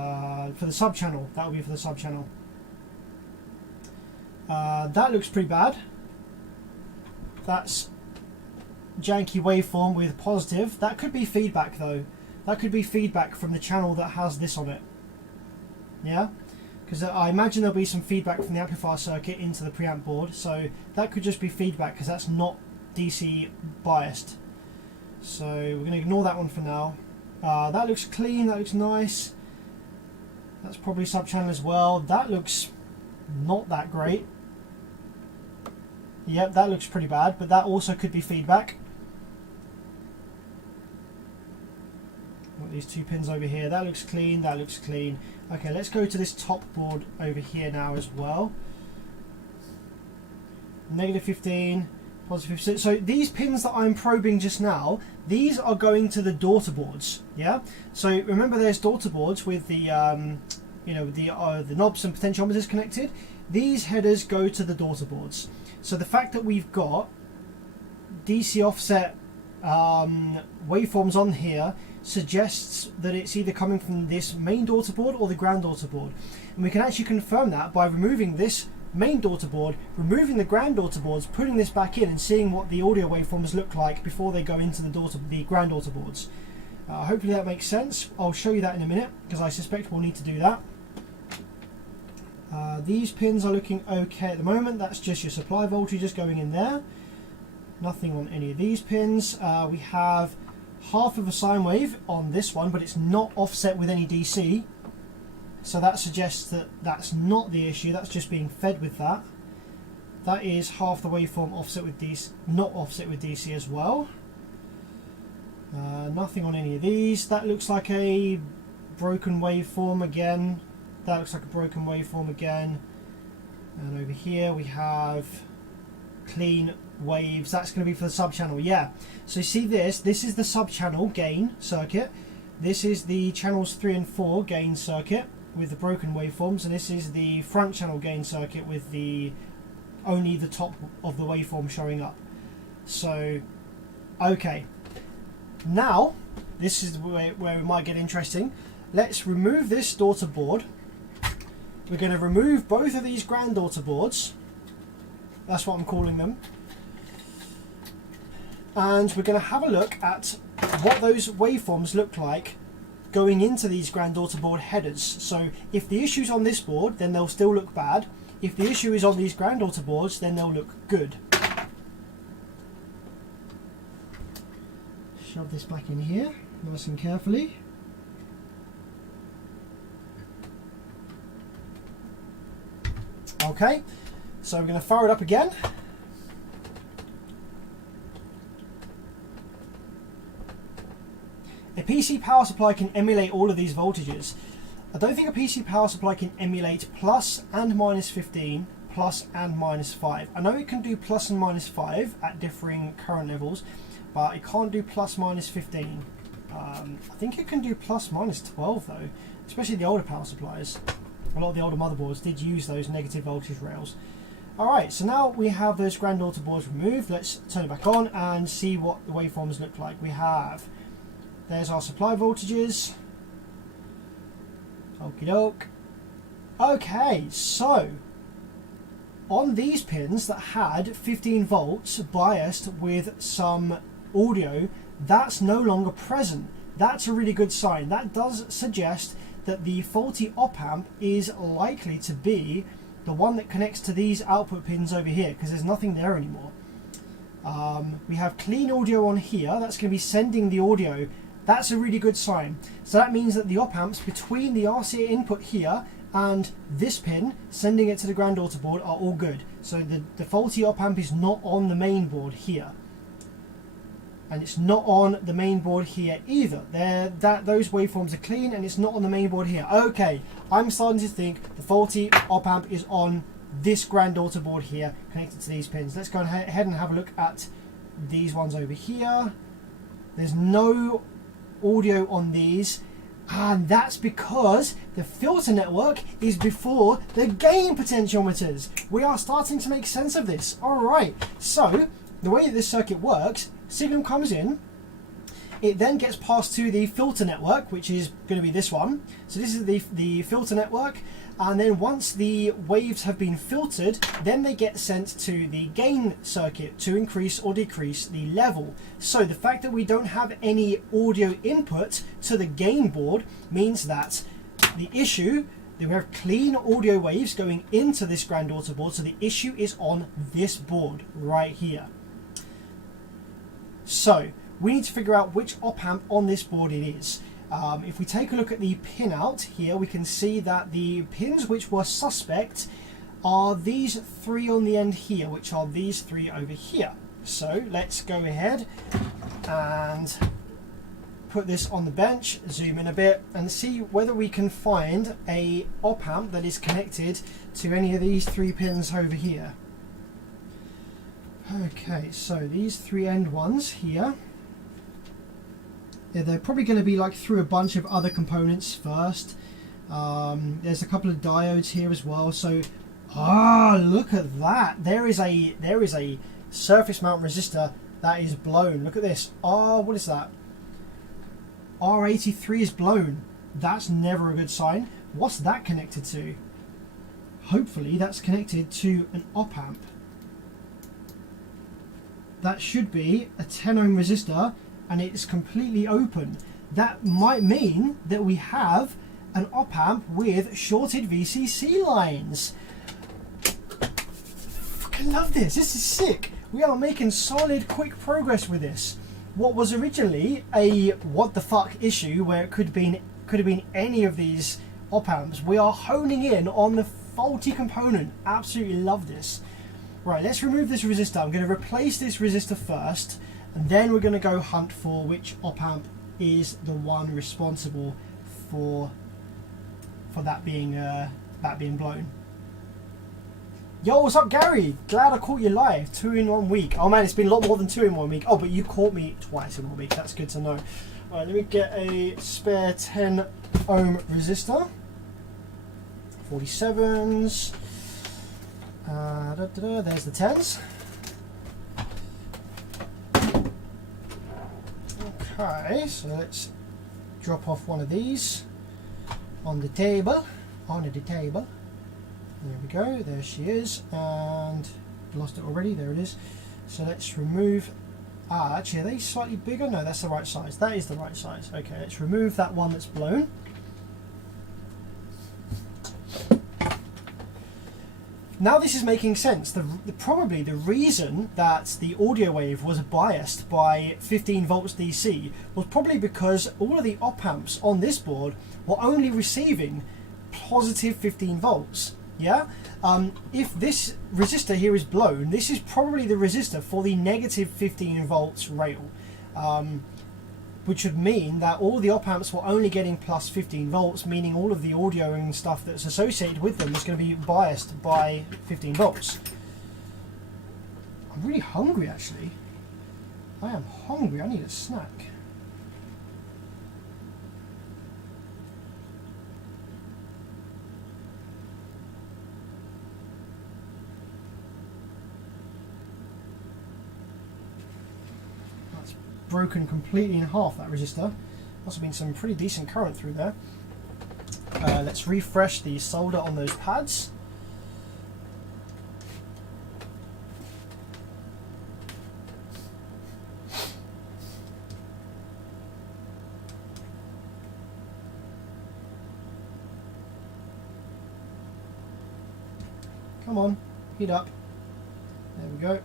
for the sub channel. That will be for the sub channel. That looks pretty bad. That's janky waveform with positive. That could be feedback though. That could be feedback from the channel that has this on it. Yeah? Because I imagine there'll be some feedback from the amplifier circuit into the preamp board. So that could just be feedback because that's not DC biased. So we're going to ignore that one for now. That looks clean, that looks nice. That's probably sub-channel as well. That looks not that great. Yep, that looks pretty bad, but that also could be feedback. Got these two pins over here. That looks clean, that looks clean. Okay, let's go to this top board over here now as well. Negative 15, positive 15. So these pins that I'm probing just now, these are going to the daughter boards. Yeah. So remember, there's daughter boards with the the knobs and potentiometers connected. These headers go to the daughter boards. So the fact that we've got DC offset waveforms on here suggests that it's either coming from this main daughter board or the ground daughter board. And we can actually confirm that by removing this main daughter board, removing the ground daughter boards, putting this back in and seeing what the audio waveforms look like before they go into the ground daughter boards. Hopefully that makes sense. I'll show you that in a minute because I suspect we'll need to do that. These pins are looking okay at the moment. That's just your supply voltages going in there. Nothing on any of these pins. We have half of a sine wave on this one, but it's not offset with any DC. So that suggests that that's not the issue. That's just being fed with that. That is half the waveform offset with DC, not offset with DC as well. Nothing on any of these. That looks like a broken waveform again. That looks like a broken waveform again. And over here we have clean waves. That's going to be for the sub-channel. Yeah. So you see this is the sub-channel gain circuit. This is the channels 3 and 4 gain circuit with the broken waveforms, and this is the front channel gain circuit with only the top of the waveform showing up. So, okay. Now, this is where it might get interesting. Let's remove this daughter board. We're going to remove both of these granddaughter boards. That's what I'm calling them. And we're going to have a look at what those waveforms look like going into these granddaughter board headers. So if the issue's on this board, then they'll still look bad. If the issue is on these granddaughter boards, then they'll look good. Shove this back in here, nice and carefully. Okay, so we're going to fire it up again. A PC power supply can emulate all of these voltages. I don't think a PC power supply can emulate plus and minus 15, plus and minus 5. I know it can do plus and minus 5 at differing current levels, but it can't do plus minus 15. I think it can do plus minus 12 though, especially the older power supplies. A lot of the older motherboards did use those negative voltage rails. Alright, so now we have those granddaughter boards removed. Let's turn it back on and see what the waveforms look like. There's our supply voltages. Okie doke. Okay, so on these pins that had 15 volts biased with some audio, that's no longer present. That's a really good sign. That does suggest that the faulty op-amp is likely to be the one that connects to these output pins over here, because there's nothing there anymore. We have clean audio on here. That's going to be sending the audio. That's a really good sign. So that means that the op-amps between the RCA input here and this pin, sending it to the granddaughter board, are all good. So the faulty op-amp is not on the main board here. And it's not on the main board here either. Those waveforms are clean, and it's not on the main board here. Okay, I'm starting to think the faulty op-amp is on this granddaughter board here, connected to these pins. Let's go ahead and have a look at these ones over here. There's no audio on these, and that's because the filter network is before the gain potentiometers. We are starting to make sense of this. Alright, so the way that this circuit works, signal comes in, It then gets passed to the filter network, which is going to be this one. So this is the filter network, and then once the waves have been filtered, then they get sent to the gain circuit to increase or decrease the level. So the fact that we don't have any audio input to the gain board means that the issue, we have clean audio waves going into this granddaughter board, so the issue is on this board right here. So we need to figure out which op-amp on this board it is. If we take a look at the pin out here, we can see that the pins which were suspect are these three on the end here, which are these three over here. So let's go ahead and put this on the bench, zoom in a bit, and see whether we can find a op-amp that is connected to any of these three pins over here. Okay, so these three end ones here, yeah, they're probably going to be like through a bunch of other components first. There's a couple of diodes here as well. So, look at that! There is a surface mount resistor that is blown. Look at this. What is that? R83 is blown. That's never a good sign. What's that connected to? Hopefully, that's connected to an op-amp. That should be a 10 ohm resistor, and it's completely open. That might mean that we have an op-amp with shorted VCC lines. Fucking love this. This is sick. We are making solid, quick progress with this. What was originally a what the fuck issue, where it could have been any of these op-amps, we are honing in on the faulty component. Absolutely love this. Right, let's remove this resistor. I'm going to replace this resistor first, and then we're going to go hunt for which op-amp is the one responsible for that being blown. Yo, what's up, Gary? Glad I caught you live. 2 in 1 week. Oh man, it's been a lot more than 2 in 1 week. Oh, but you caught me twice in 1 week. That's good to know. All right, let me get a spare 10 ohm resistor. 47s. There's the 10s. Okay, so let's drop off one of these on the table. There we go, there she is, and lost it already, there it is. So let's remove, actually are they slightly bigger? No, that's the right size, that is the right size. Okay, let's remove that one that's blown. Now this is making sense. Probably the reason that the audio wave was biased by 15 volts DC was probably because all of the op-amps on this board were only receiving positive 15 volts. Yeah? If this resistor here is blown, this is probably the resistor for the negative 15 volts rail. Which would mean that all the op-amps were only getting plus 15 volts, meaning all of the audio and stuff that's associated with them is going to be biased by 15 volts. I'm really hungry, actually. I am hungry. I need a snack. Broken completely in half, that resistor. Must have been some pretty decent current through there. Let's refresh the solder on those pads. Come on, heat up. There we go.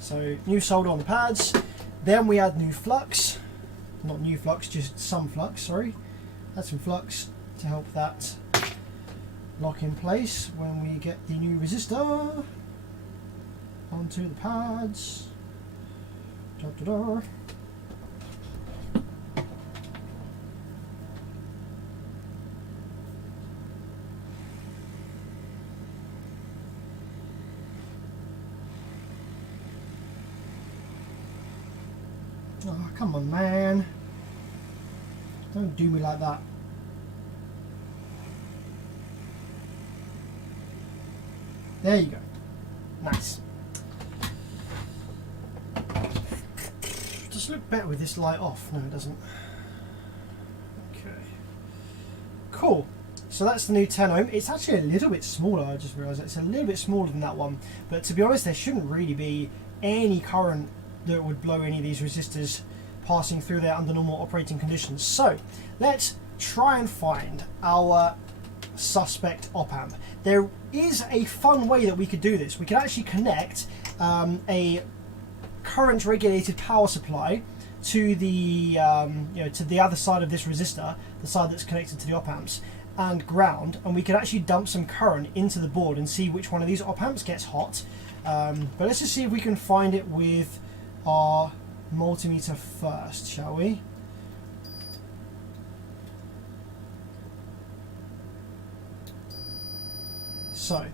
So new solder on the pads, then we add new flux, not new flux, just some flux, sorry. Add some flux to help that lock in place when we get the new resistor onto the pads. Da, da, da. Oh, come on, man. Don't do me like that. There you go. Nice. Does it look better with this light off? No, it doesn't. Okay. Cool. So that's the new 10 ohm. It's actually a little bit smaller, I just realised. It's a little bit smaller than that one. But to be honest, there shouldn't really be any current that would blow any of these resistors passing through there under normal operating conditions. So let's try and find our suspect op-amp. There is a fun way that we could do this. We could actually connect a current regulated power supply to the you know, to the other side of this resistor, the side that's connected to the op-amps, and ground, and we could actually dump some current into the board and see which one of these op-amps gets hot. But let's just see if we can find it with our multimeter first, shall we? So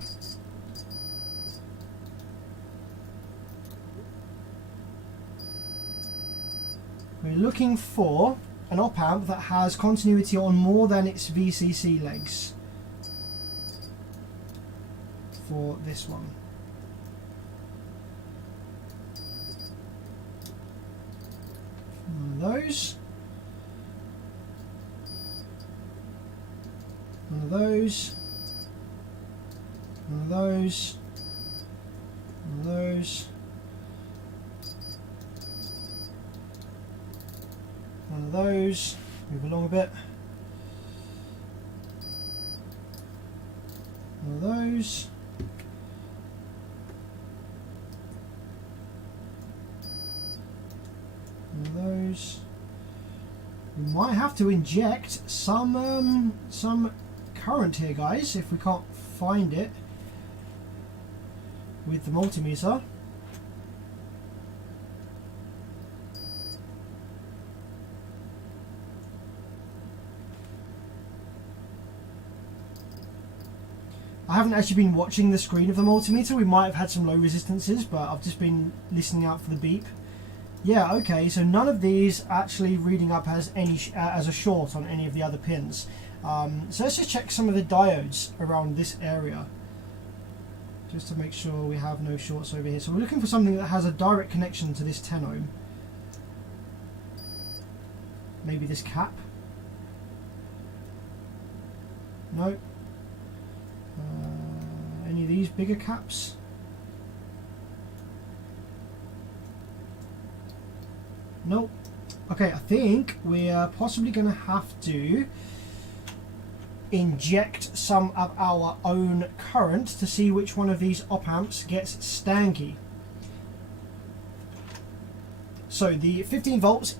we're looking for an op-amp that has continuity on more than its VCC legs for this one. One of those. One of those. One of those. One of those. One of those. Move along a bit. One of those. One of those. We might have to inject some current here, guys, if we can't find it with the multimeter. I haven't actually been watching the screen of the multimeter. We might have had some low resistances, but I've just been listening out for the beep. Yeah, okay, so none of these actually reading up as a short on any of the other pins. So let's just check some of the diodes around this area, just to make sure we have no shorts over here. So we're looking for something that has a direct connection to this 10 ohm. Maybe this cap? No. Any of these bigger caps? Nope. Okay, I think we're possibly going to have to inject some of our own current to see which one of these op-amps gets stanky. So the 15 volts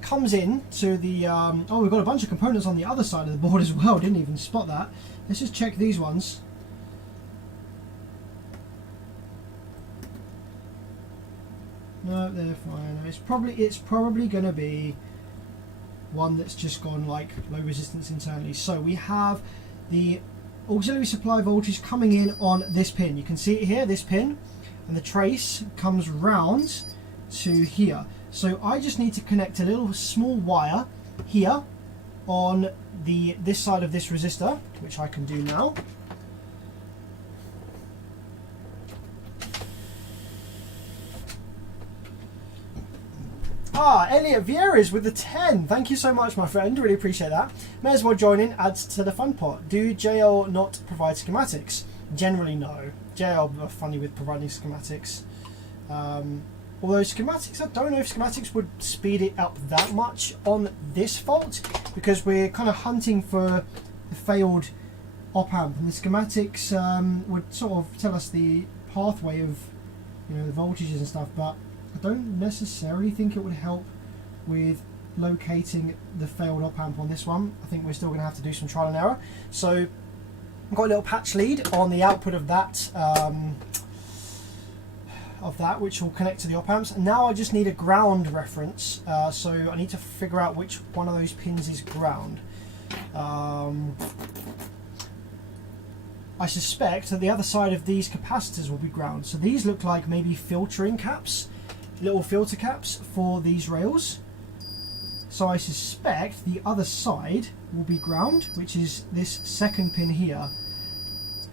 comes in to the oh, we've got a bunch of components on the other side of the board as well. Didn't even spot that. Let's just check these ones. No, they're fine. It's probably going to be one that's just gone like low resistance internally. So we have the auxiliary supply voltage coming in on this pin. You can see it here, this pin, and the trace comes round to here. So I just need to connect a little small wire here on this side of this resistor, which I can do now. Ah, Elliot Vieira's with the 10. Thank you so much, my friend. Really appreciate that. May as well join in, adds to the fun pot. Do JL not provide schematics? Generally, no. JL are funny with providing schematics. Although schematics, I don't know if schematics would speed it up that much on this fault, because we're kind of hunting for the failed op-amp, and the schematics would sort of tell us the pathway of, you know, the voltages and stuff, but I don't necessarily think it would help with locating the failed op-amp on this one. I think we're still going to have to do some trial and error. So I've got a little patch lead on the output of that, which will connect to the op-amps. And now I just need a ground reference, so I need to figure out which one of those pins is ground. I suspect that the other side of these capacitors will be ground. So these look like maybe filtering caps, little filter caps for these rails. So I suspect the other side will be ground, which is this second pin here.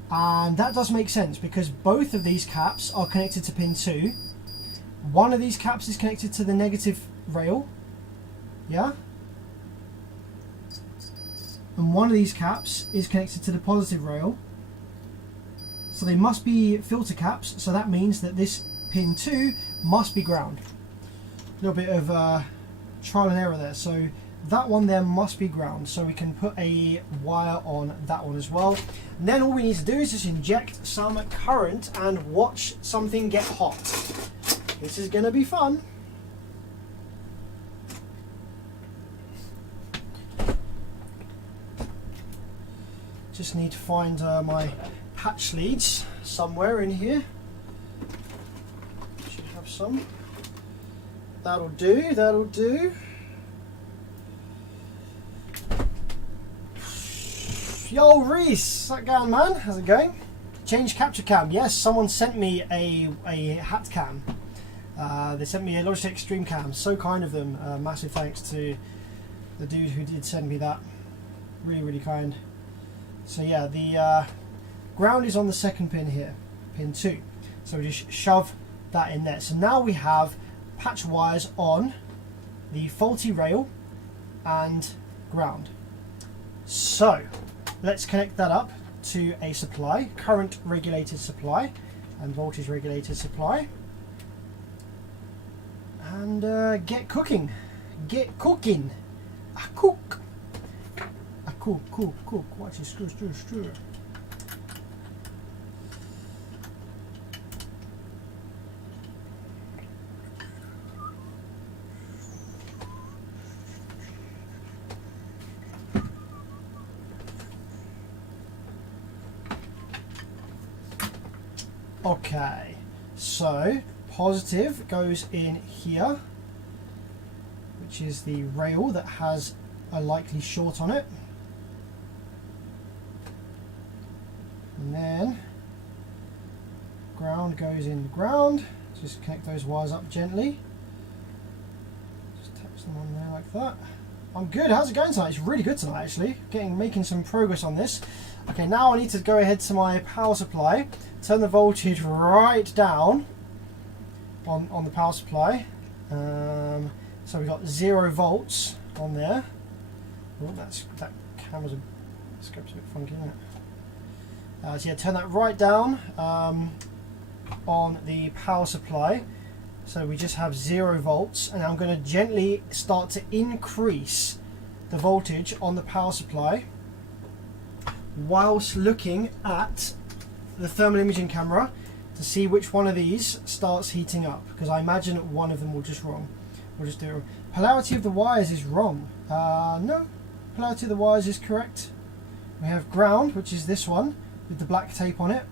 And that does make sense, because both of these caps are connected to pin 2. One of these caps is connected to the negative rail, yeah, and one of these caps is connected to the positive rail, so they must be filter caps, so that means that this pin 2 must be ground. A little bit of trial and error there, so that one there must be ground, so we can put a wire on that one as well. And then all we need to do is just inject some current and watch something get hot. This is going to be fun. Just need to find my patch leads somewhere in here. Should have some. That'll do, that'll do. Yo Reese, how's that going, man? How's it going? Change capture cam. Yes, someone sent me a hat cam. They sent me a Logitech Extreme Cam. So kind of them. Massive thanks to the dude who did send me that. Really, really kind. So yeah, the ground is on the second pin here, pin 2. So we just shove that in there. So now we have patch wires on the faulty rail and ground. So let's connect that up to a supply, current regulated supply and voltage regulated supply, and get cooking. Get cooking. I cook. I cook. Watch it. Screw. Okay, so positive goes in here, which is the rail that has a likely short on it, and then ground goes in ground. Just connect those wires up gently, just touch them on there like that. I'm good. How's it going tonight? It's really good tonight, actually. Making some progress on this. Okay, now I need to go ahead to my power supply, turn the voltage right down on the power supply. So we've got 0 volts on there. Oh, that camera's scope's a bit funky, isn't it? So yeah, turn that right down on the power supply. So we just have 0 volts, and I'm going to gently start to increase the voltage on the power supply whilst looking at the thermal imaging camera to see which one of these starts heating up, because I imagine one of them will just wrong. We'll just do it wrong. Polarity of the wires is wrong. No, polarity of the wires is correct. We have ground, which is this one with the black tape on it,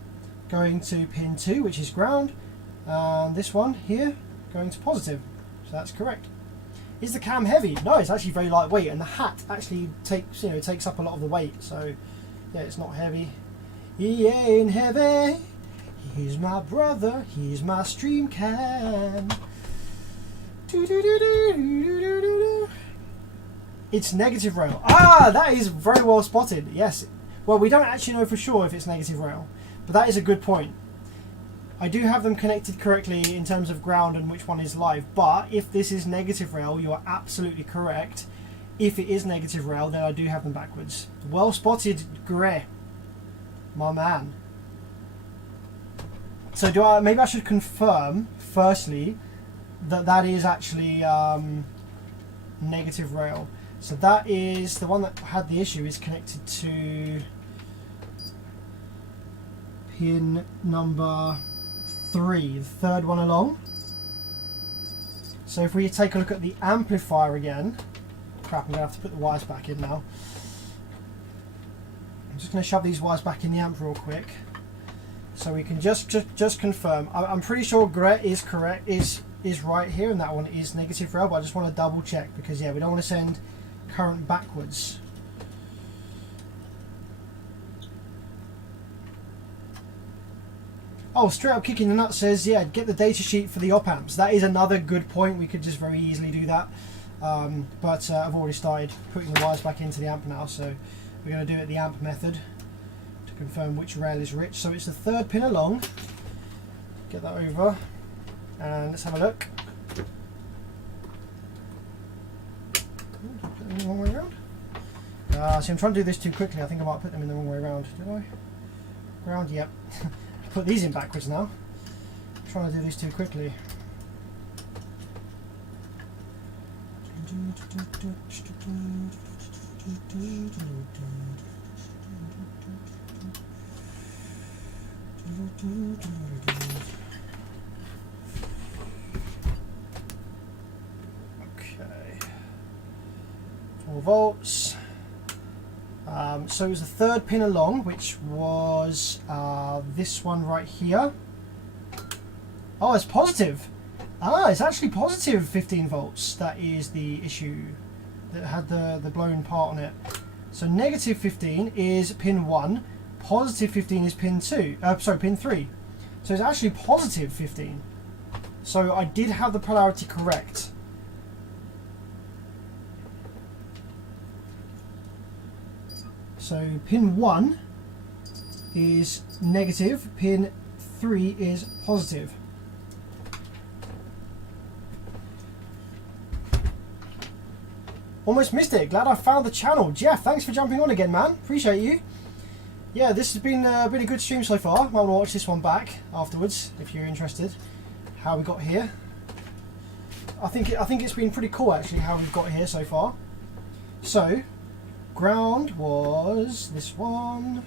going to pin 2, which is ground, and this one here going to positive. So that's correct. Is the cam heavy? No, it's actually very lightweight, and the hat actually takes up a lot of the weight. So yeah, it's not heavy. He ain't heavy. He's my brother. He's my stream cam. It's negative rail. Ah, that is very well spotted. Yes. Well, we don't actually know for sure if it's negative rail, but that is a good point. I do have them connected correctly in terms of ground and which one is live, but if this is negative rail, you are absolutely correct. If it is negative rail, then I do have them backwards. Well spotted, Gray, my man. So maybe I should confirm firstly that that is actually negative rail. So that is the one that had the issue, is connected to pin number 3, the third one along. So if we take a look at the amplifier again, crap, I'm going to have to put the wires back in now. I'm just going to shove these wires back in the amp real quick, so we can just confirm. I'm pretty sure Gret is correct, is right here, and that one is negative rail, but I just want to double check, because yeah, we don't want to send current backwards. Oh, Straight Up Kicking the Nut says, yeah, get the data sheet for the op amps. That is another good point. We could just very easily do that. But I've already started putting the wires back into the amp now, so we're going to do it the amp method to confirm which rail is rich. So it's the third pin along. Get that over, and let's have a look. Put them in the wrong way around? See, I'm trying to do this too quickly. I think I might put them in the wrong way around. Did I? Round, yep. Put these in backwards now. I'm trying to do these too quickly. Okay. 4 volts. So it was the third pin along, which was this one right here. Oh, it's positive. Ah, it's actually positive 15 volts. That is the issue that had the blown part on it. So negative 15 is pin 1, positive 15 is pin 2. Sorry, pin 3. So it's actually positive 15. So I did have the polarity correct. So pin 1 is negative, pin 3 is positive. Almost missed it. Glad I found the channel. Jeff, thanks for jumping on again, man. Appreciate you. Yeah, this has been a good stream so far. Might want to watch this one back afterwards if you're interested. How we got here. I think it's been pretty cool actually how we've got here so far. So, ground was this one.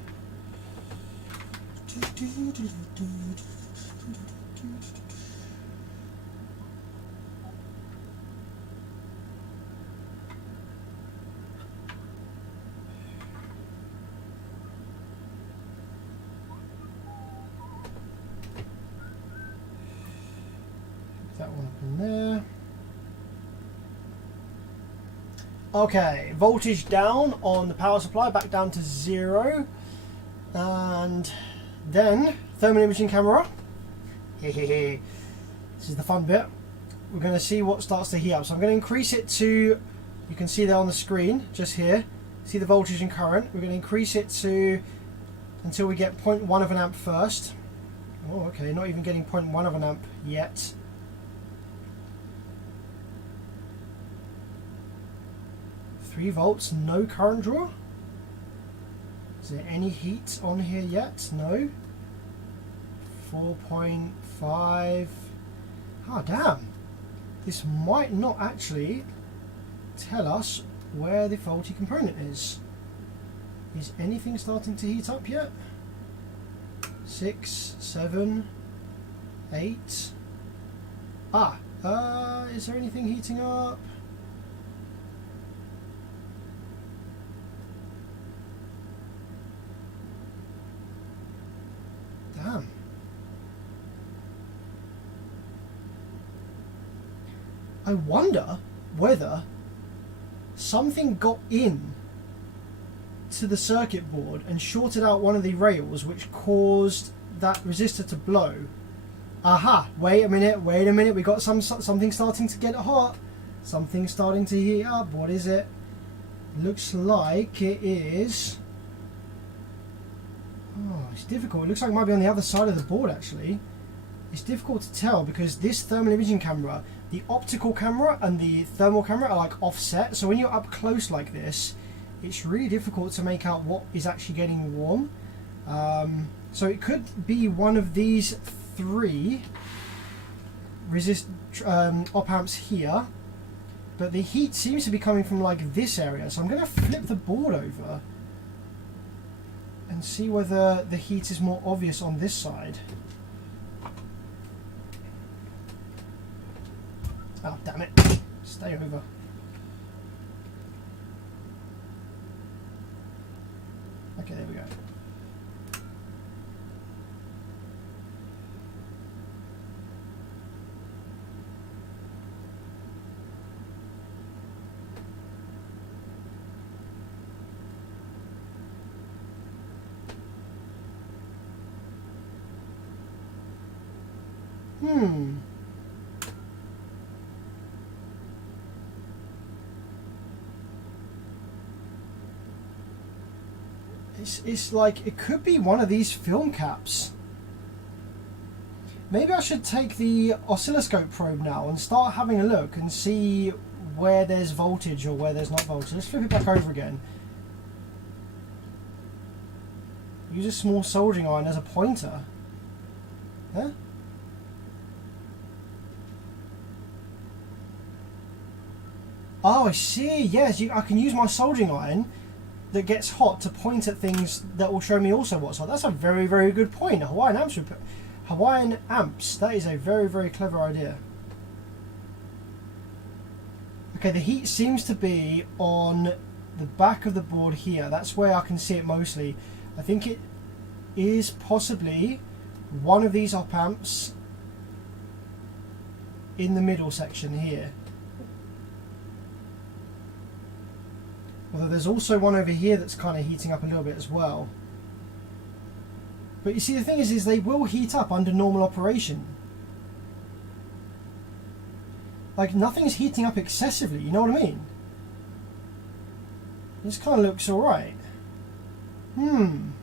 That one up in there. Okay, voltage down on the power supply, back down to 0. And then thermal imaging camera. This is the fun bit. We're going to see what starts to heat up. So I'm going to increase it to, you can see there on the screen, just here. See the voltage and current. We're going to increase it to until we get 0.1 of an amp first. Oh, okay, not even getting 0.1 of an amp yet. Volts, no current draw. Is there any heat on here yet? No. 4.5. Oh damn, this might not actually tell us where the faulty component is. Is anything starting to heat up yet? 6, 7, 8. Is there anything heating up? Damn. I wonder whether something got in to the circuit board and shorted out one of the rails, which caused that resistor to blow. Aha, wait a minute, we got something starting to get hot. Something starting to heat up. What is it? Looks like it is... Oh, it's difficult. It looks like it might be on the other side of the board actually. It's difficult to tell because this thermal imaging camera, the optical camera and the thermal camera are like offset. So when you're up close like this, it's really difficult to make out what is actually getting warm. So it could be one of these 3 op amps here. But the heat seems to be coming from like this area. So I'm going to flip the board over and see whether the heat is more obvious on this side. Oh, damn it. Stay over. Okay, there we go. It's like, it could be one of these film caps. Maybe I should take the oscilloscope probe now and start having a look and see where there's voltage or where there's not voltage. Let's flip it back over again. Use a small soldering iron as a pointer. Huh? Oh, I see. Yes, I can use my soldering iron that gets hot to point at things that will show me also what's hot. That's a very, very good point. Hawaiian amps. That is a very, very clever idea. Okay, the heat seems to be on the back of the board here. That's where I can see it mostly. I think it is possibly one of these op amps in the middle section here. Although there's also one over here that's kind of heating up a little bit as well. But you see, the thing is they will heat up under normal operation. Like, nothing's heating up excessively, you know what I mean? This kind of looks alright. I'm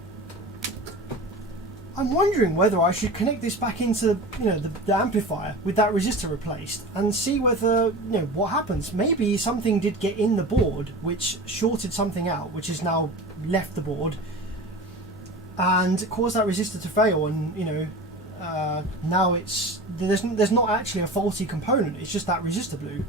wondering whether I should connect this back into, you know, the amplifier with that resistor replaced and see whether, you know, what happens. Maybe something did get in the board which shorted something out, which has now left the board and caused that resistor to fail, and, you know, now there's not actually a faulty component, it's just that resistor blew.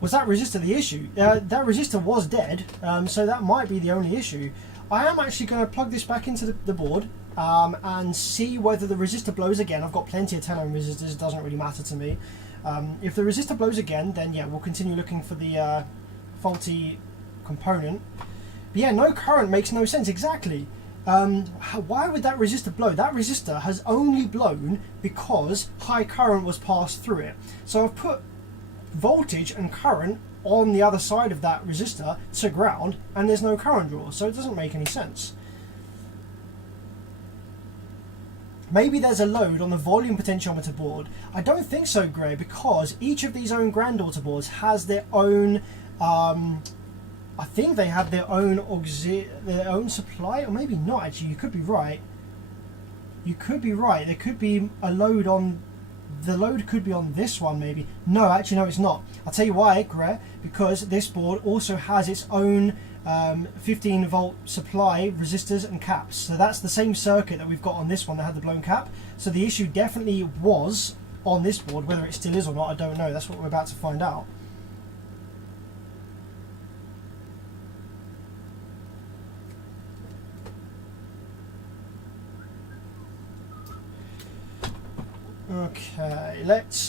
Was that resistor the issue? That resistor was dead, so that might be the only issue. I am actually going to plug this back into the board and see whether the resistor blows again. I've got plenty of 10 ohm resistors, it doesn't really matter to me. If the resistor blows again, then yeah, we'll continue looking for the faulty component. But yeah, no current makes no sense, exactly. Why would that resistor blow? That resistor has only blown because high current was passed through it. So I've put voltage and current on the other side of that resistor to ground, and there's no current draw, so it doesn't make any sense. Maybe there's a load on the volume potentiometer board. I don't think so, Gray, because each of these own granddaughter boards has their own I think they have their own supply, or maybe not. Actually, you could be right. You could be right. There could be a load on. The load could be on this one, maybe. No, actually, no, it's not. I'll tell you why, Gray. Because this board also has its own 15 volt supply resistors and caps. So that's the same circuit that we've got on this one that had the blown cap. So the issue definitely was on this board. Whether it still is or not, I don't know. That's what we're about to find out. Okay, let's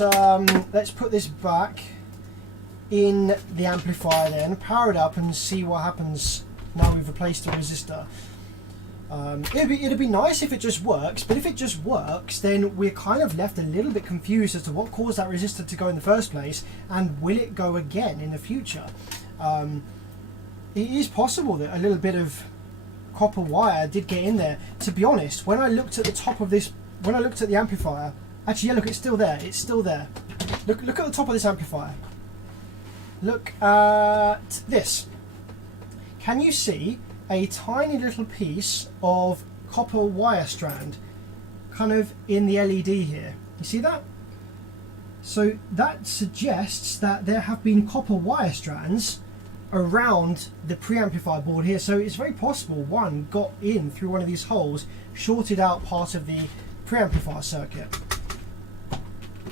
put this back in the amplifier then, power it up and see what happens now we've replaced the resistor. It'd be nice if it just works, but if it just works, then we're kind of left a little bit confused as to what caused that resistor to go in the first place, and will it go again in the future. It is possible that a little bit of copper wire did get in there. To be honest, when I looked at the top of this, when I looked at the amplifier, actually, yeah, look, it's still there. It's still there. Look at the top of this amplifier. Look at this. Can you see a tiny little piece of copper wire strand kind of in the LED here? You see that? So that suggests that there have been copper wire strands around the preamplifier board here. So it's very possible one got in through one of these holes, shorted out part of the preamplifier circuit.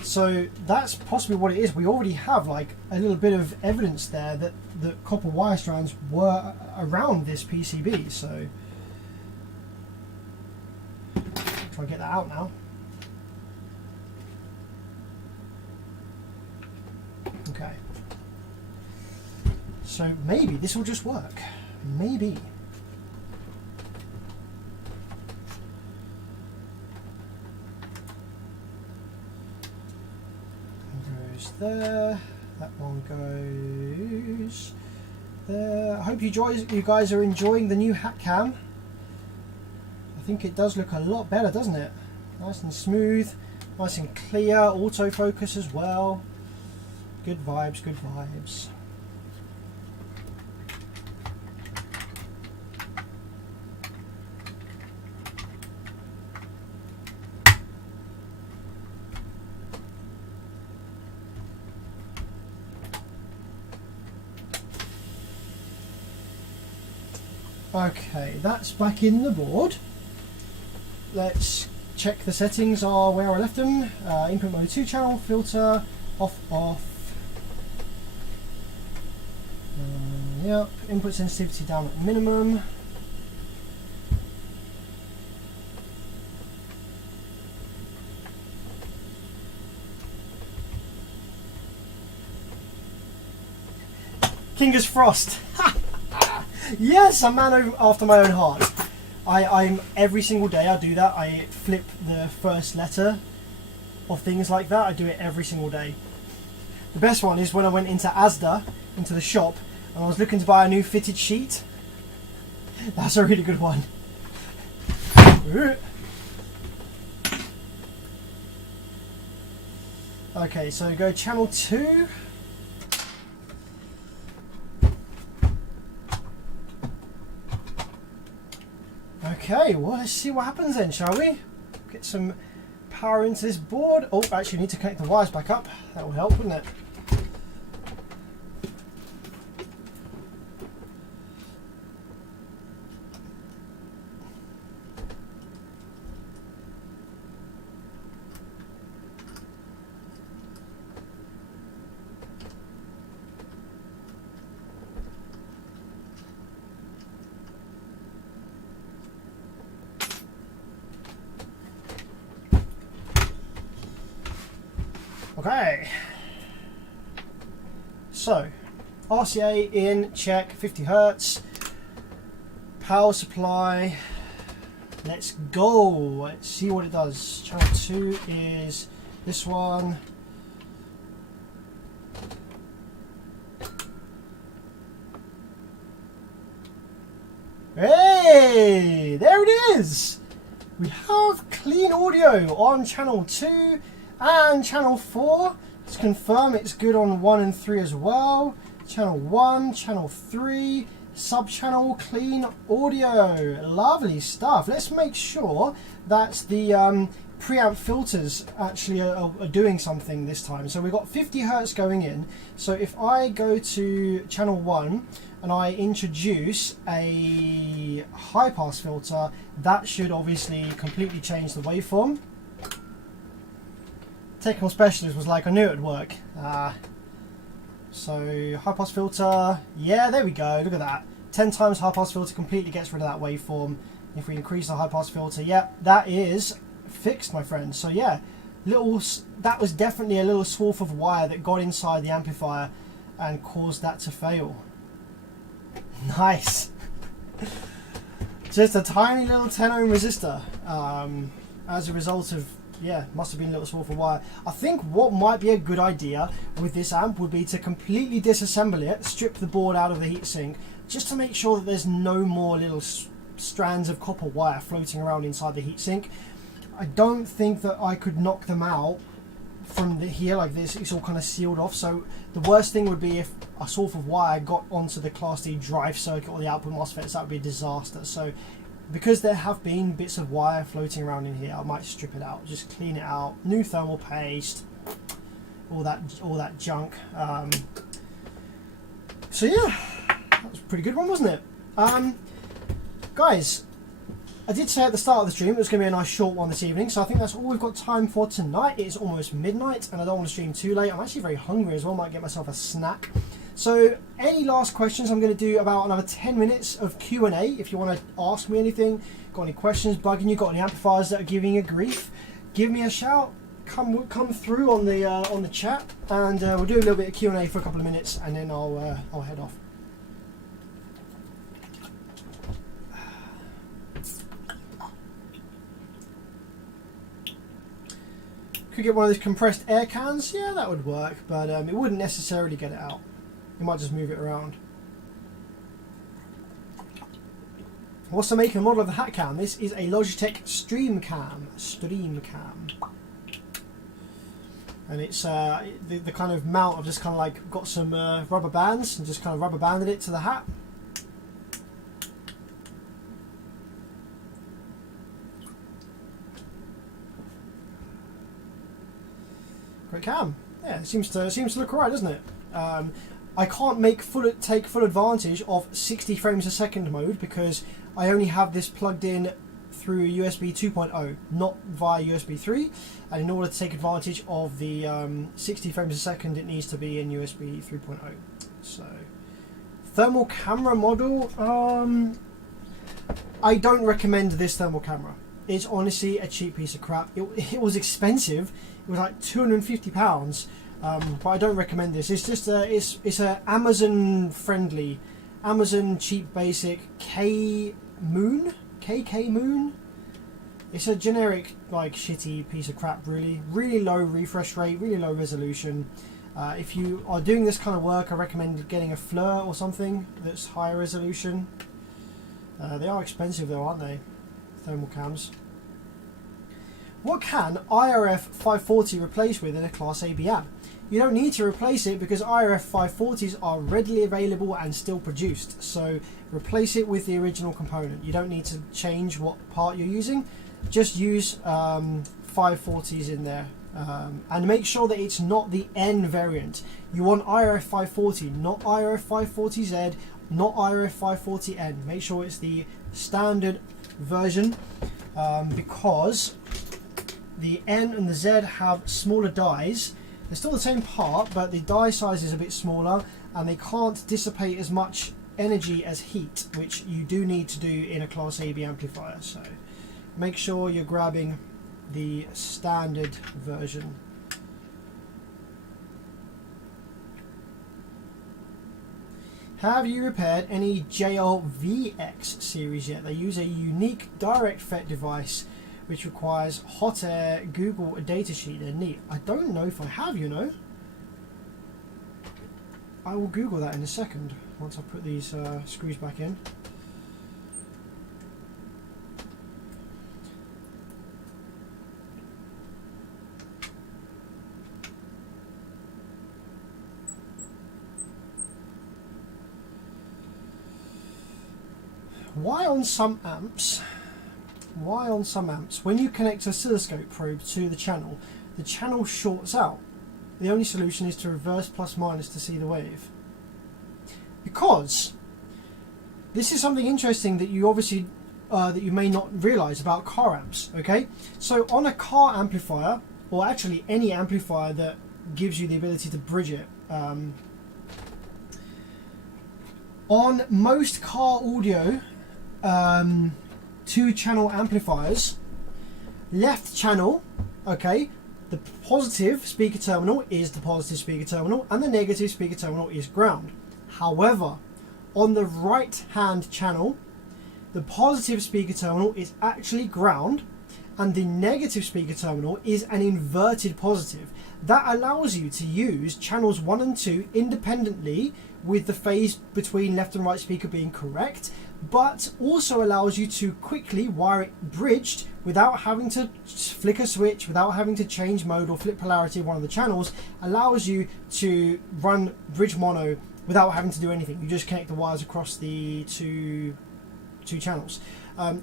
So that's possibly what it is. We already have like a little bit of evidence there that the copper wire strands were around this PCB. So try and get that out now. Okay. So maybe this will just work. Maybe. There, that one goes there. I hope you guys are enjoying the new hat cam. I think it does look a lot better, doesn't it? Nice and smooth, nice and clear, autofocus as well. Good vibes, good vibes. Okay, that's back in the board. Let's check the settings are where I left them. Input mode 2 channel, filter, off. Yep, input sensitivity down at minimum. King is Frost. Yes, a man after my own heart. I'm every single day I do that. I flip the first letter of things like that. I do it every single day. The best one is when I went into Asda, into the shop, and I was looking to buy a new fitted sheet. That's a really good one. Okay, so go channel 2. Okay, well, let's see what happens then, shall we? Get some power into this board. Oh, actually, need to connect the wires back up. That will help, wouldn't it? Okay, so RCA in, check, 50 Hertz, power supply, let's go, let's see what it does. Channel 2 is this one. Hey, there it is! We have clean audio on channel 2 and channel 4. Let's confirm it's good on 1 and 3 as well. Channel 1, channel 3, sub-channel clean audio. Lovely stuff. Let's make sure that the preamp filters actually are doing something this time. So we've got 50 Hertz going in. So if I go to channel 1 and I introduce a high pass filter, that should obviously completely change the waveform. Technical specialist was like, I knew it would work. So high pass filter, yeah, there we go, look at that. 10 times high pass filter completely gets rid of that waveform. If we increase the high pass filter, yeah, that is fixed, my friend. So yeah, that was definitely a little swath of wire that got inside the amplifier and caused that to fail. Nice. Just a tiny little 10 ohm resistor as a result of, yeah, must have been a little swath of wire. I think what might be a good idea with this amp would be to completely disassemble it, strip the board out of the heatsink, just to make sure that there's no more little strands of copper wire floating around inside the heatsink. I don't think that I could knock them out from here like this. It's all kind of sealed off. So the worst thing would be if a swath of wire got onto the Class D drive circuit or the output MOSFETs. That would be a disaster. So because there have been bits of wire floating around in here, I might strip it out, just clean it out, new thermal paste, all that junk. So yeah, that was a pretty good one, wasn't it? Guys, I did say at the start of the stream it was going to be a nice short one this evening, so I think that's all we've got time for tonight. It is almost midnight and I don't want to stream too late. I'm actually very hungry as well, might get myself a snack. So any last questions? I'm going to do about another 10 minutes of Q&A. If you want to ask me anything, got any questions bugging you, got any amplifiers that are giving you grief, give me a shout. Come through on the chat, and we'll do a little bit of Q&A for a couple of minutes, and then I'll head off. Could get one of these compressed air cans. Yeah, that would work, but it wouldn't necessarily get it out. You might just move it around. What's the make and model of the hat cam? This is a Logitech Streamcam. And it's the kind of mount. I've just kind of like got some rubber bands and just kind of rubber banded it to the hat. Great cam. Yeah, it seems to look alright, doesn't it? I can't take full advantage of 60 frames a second mode because I only have this plugged in through USB 2.0, not via USB 3, and in order to take advantage of the 60 frames a second it needs to be in USB 3.0. So thermal camera model, I don't recommend this thermal camera. It's honestly a cheap piece of crap. It was expensive, it was like £250, but I don't recommend this. It's just it's a Amazon friendly, Amazon cheap basic KK Moon. It's a generic like shitty piece of crap, really low refresh rate, really low resolution. If you are doing this kind of work, I recommend getting a FLIR or something that's higher resolution. They are expensive though, aren't they? Thermal cams. What can IRF 540 replace with in a Class AB amp? You don't need to replace it because IRF 540s are readily available and still produced. So replace it with the original component. You don't need to change what part you're using. Just use 540s in there. And make sure that it's not the N variant. You want IRF 540, not IRF 540Z, not IRF 540N. Make sure it's the standard version because the N and the Z have smaller dies. They're still the same part, but the die size is a bit smaller and they can't dissipate as much energy as heat, which you do need to do in a Class AB amplifier. So make sure you're grabbing the standard version. Have you repaired any JLVX series yet? They use a unique direct FET device which requires hot air. Google a datasheet. They're neat. I don't know if I have, you know. I will Google that in a second once I put these screws back in. Why on some amps, when you connect an oscilloscope probe to the channel shorts out? The only solution is to reverse plus minus to see the wave. Because this is something interesting that you obviously that you may not realize about car amps. Okay, so on a car amplifier, or actually any amplifier that gives you the ability to bridge it, on most car audio 2-channel amplifiers, left channel, okay, the positive speaker terminal is the positive speaker terminal and the negative speaker terminal is ground. However, on the right hand channel, the positive speaker terminal is actually ground and the negative speaker terminal is an inverted positive. That allows you to use channels 1 and 2 independently with the phase between left and right speaker being correct, but also allows you to quickly wire it bridged without having to flick a switch, without having to change mode or flip polarity of one of the channels. Allows you to run bridge mono without having to do anything. You just connect the wires across the two channels.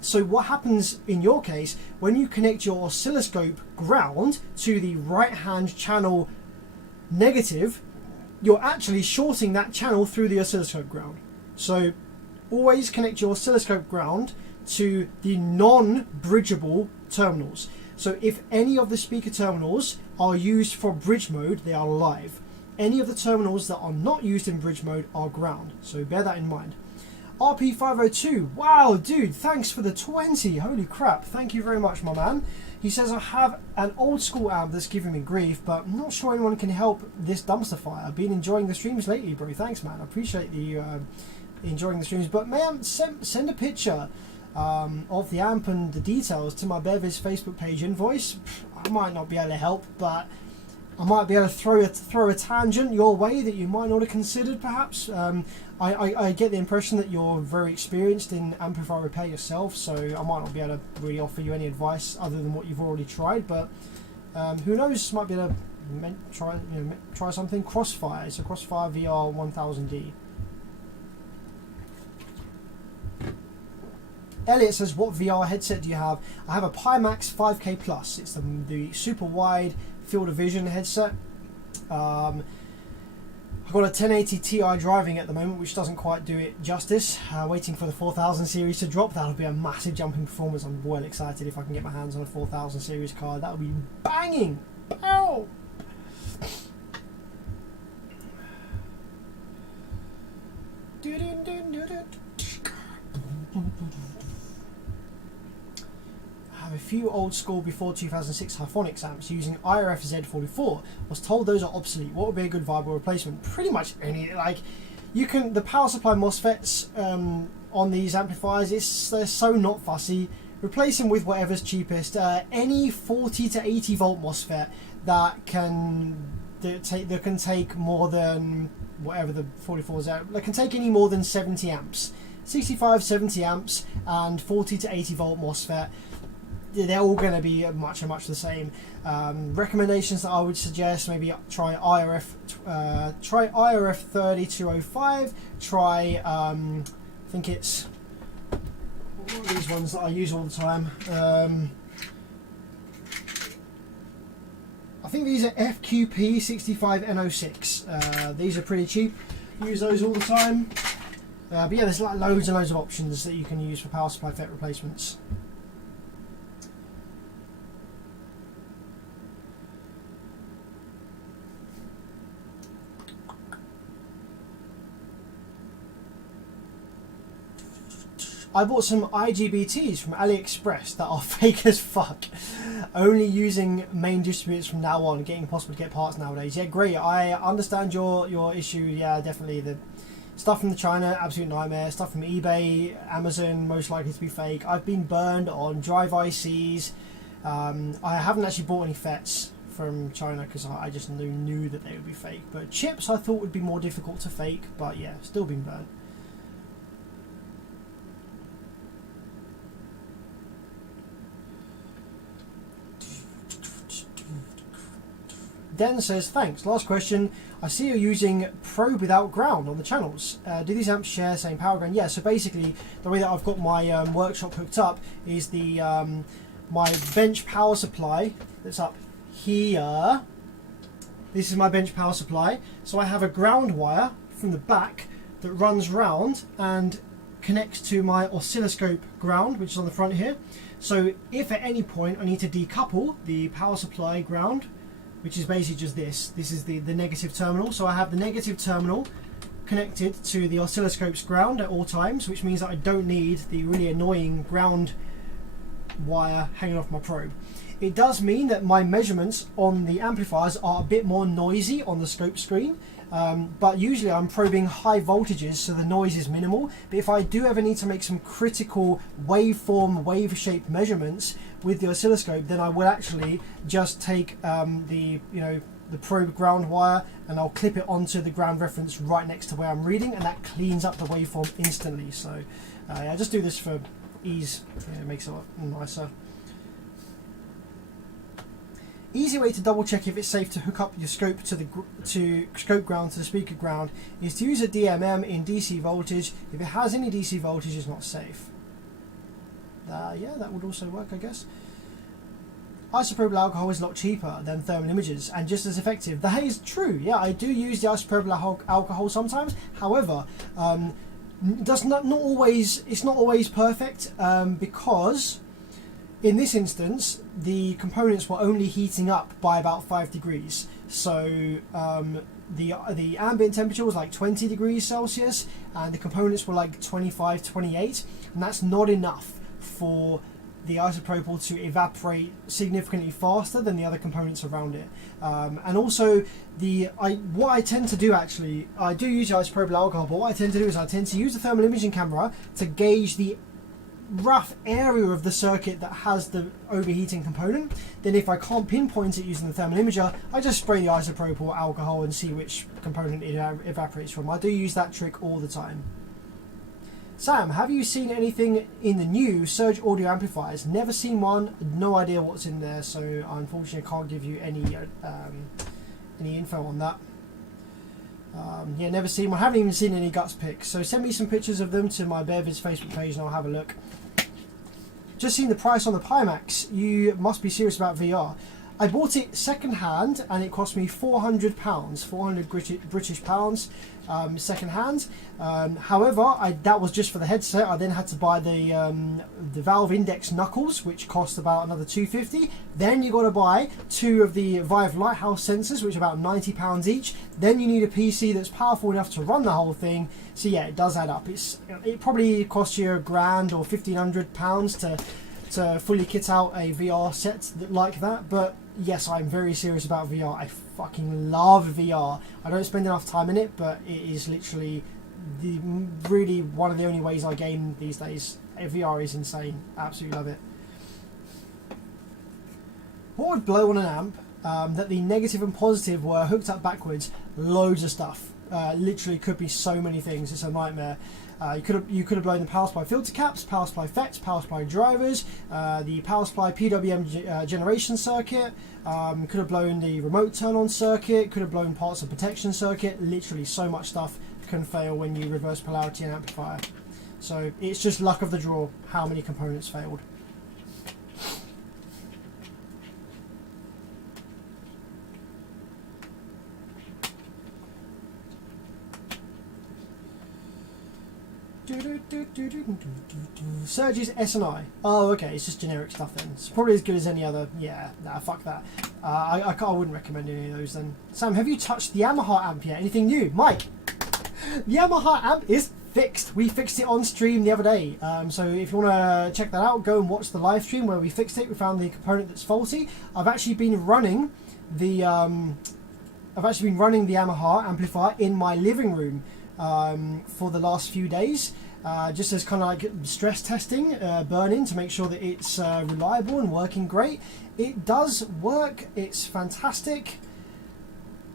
So what happens in your case when you connect your oscilloscope ground to the right hand channel negative, you're actually shorting that channel through the oscilloscope ground. So always connect your oscilloscope ground to the non-bridgeable terminals. So if any of the speaker terminals are used for bridge mode, they are live. Any of the terminals that are not used in bridge mode are ground. So bear that in mind. RP502, wow dude, thanks for the 20, holy crap, thank you very much my man. He says, I have an old school amp that's giving me grief, but I'm not sure anyone can help this dumpster fire. I've been enjoying the streams lately, bro. Thanks man, I appreciate the enjoying the streams, but man, send a picture of the amp and the details to my Bevis Facebook page invoice. I might not be able to help, but I might be able to throw a tangent your way that you might not have considered perhaps. I get the impression that you're very experienced in amplifier repair yourself, so I might not be able to really offer you any advice other than what you've already tried, but who knows, might be able to try something. Crossfire, it's a Crossfire VR 1000D. Elliot says, what VR headset do you have? I have a Pimax 5K Plus. It's the super wide field of vision headset. I've got a 1080 Ti driving at the moment, which doesn't quite do it justice. Waiting for the 4000 series to drop. That'll be a massive jump in performance. I'm well excited if I can get my hands on a 4000 series card. That'll be banging. Ow! I have a few old school before 2006 Hyphonics amps using IRF Z44. Was told those are obsolete. What would be a good viable replacement? Pretty much any. Like, you can, the power supply MOSFETs on these amplifiers, they're so not fussy. Replace them with whatever's cheapest. Any 40 to 80 volt MOSFET that can take more than whatever the 44s are. That can take any more than 70 amps. 65, 70 amps and 40 to 80 volt MOSFET. They're all going to be much the same. Recommendations that I would suggest: maybe try IRF 3205. Try I think it's these ones that I use all the time. I think these are FQP 65N06. These are pretty cheap. Use those all the time. But yeah, there's like loads and loads of options that you can use for power supply FET replacements. I bought some IGBTs from AliExpress that are fake as fuck. Only using main distributors from now on, getting impossible to get parts nowadays. Yeah, great. I understand your issue. Yeah, definitely. The stuff from China, absolute nightmare. Stuff from eBay, Amazon, most likely to be fake. I've been burned on drive ICs. I haven't actually bought any FETs from China because I just knew that they would be fake. But chips I thought would be more difficult to fake. But yeah, still been burned. Den says, thanks. Last question. I see you're using probe without ground on the channels. Do these amps share same power ground? Yeah, so basically the way that I've got my workshop hooked up is the my bench power supply that's up here. This is my bench power supply. So I have a ground wire from the back that runs round and connects to my oscilloscope ground, which is on the front here. So if at any point I need to decouple the power supply ground, which is basically just this is the negative terminal. So I have the negative terminal connected to the oscilloscope's ground at all times, which means that I don't need the really annoying ground wire hanging off my probe. It does mean that my measurements on the amplifiers are a bit more noisy on the scope screen, but usually I'm probing high voltages, so the noise is minimal. But if I do ever need to make some critical waveform, wave-shaped measurements with the oscilloscope, then I will actually just take the probe ground wire and I'll clip it onto the ground reference right next to where I'm reading, and that cleans up the waveform instantly. So yeah, I just do this for ease. Yeah, it makes it a lot nicer. Easy way to double check if it's safe to hook up your scope to scope ground to the speaker ground is to use a DMM in DC voltage. If it has any DC voltage, it's not safe. Yeah, that would also work, I guess. Isopropyl alcohol is a lot cheaper than thermal imagers and just as effective. That is true. Yeah, I do use the isopropyl alcohol sometimes. However, it's not always perfect because in this instance, the components were only heating up by about 5 degrees. So the ambient temperature was like 20 degrees Celsius and the components were like 25, 28. And that's not enough for the isopropyl to evaporate significantly faster than the other components around it. And also, what I tend to do actually, I do use isopropyl alcohol, but what I tend to do is I tend to use the thermal imaging camera to gauge the rough area of the circuit that has the overheating component. Then if I can't pinpoint it using the thermal imager, I just spray the isopropyl alcohol and see which component it evaporates from. I do use that trick all the time. Sam, have you seen anything in the new Surge audio amplifiers? Never seen one, no idea what's in there, so unfortunately I can't give you any info on that. Yeah, never seen one. Haven't even seen any guts pics. So send me some pictures of them to my BearVids Facebook page and I'll have a look. Just seen the price on the Pimax. You must be serious about VR. I bought it second hand and it cost me £400, 400 British pounds, second hand. However, that was just for the headset. I then had to buy the Valve Index knuckles, which cost about another £250. Then you got to buy 2 of the Vive Lighthouse sensors, which are about £90 each. Then you need a PC that's powerful enough to run the whole thing. So yeah, it does add up. It probably costs you £1,000 or £1,500 to fully kit out a VR set like that. But yes, I'm very serious about VR. I fucking love VR. I don't spend enough time in it, but it is literally really one of the only ways I game these days. VR is insane. Absolutely love it. What would blow on an amp that the negative and positive were hooked up backwards? Loads of stuff. Literally could be so many things. It's a nightmare. You could have blown the power supply filter caps, power supply FETs, power supply drivers, the power supply PWM generation circuit, could have blown the remote turn on circuit, could have blown parts of protection circuit. Literally so much stuff can fail when you reverse polarity an amplifier. So it's just luck of the draw how many components failed. Surge's S&I. Oh, okay, it's just generic stuff then. It's probably as good as any other. Yeah, nah, fuck that. I wouldn't recommend any of those then. Sam, have you touched the Yamaha amp yet? Anything new? Mike, the Yamaha amp is fixed. We fixed it on stream the other day. So if you want to check that out, go and watch the live stream where we fixed it. We found the component that's faulty. I've actually been running the Yamaha amplifier in my living room for the last few days, just as kind of like stress testing, burn-in to make sure that it's reliable and working great. It does work. It's fantastic.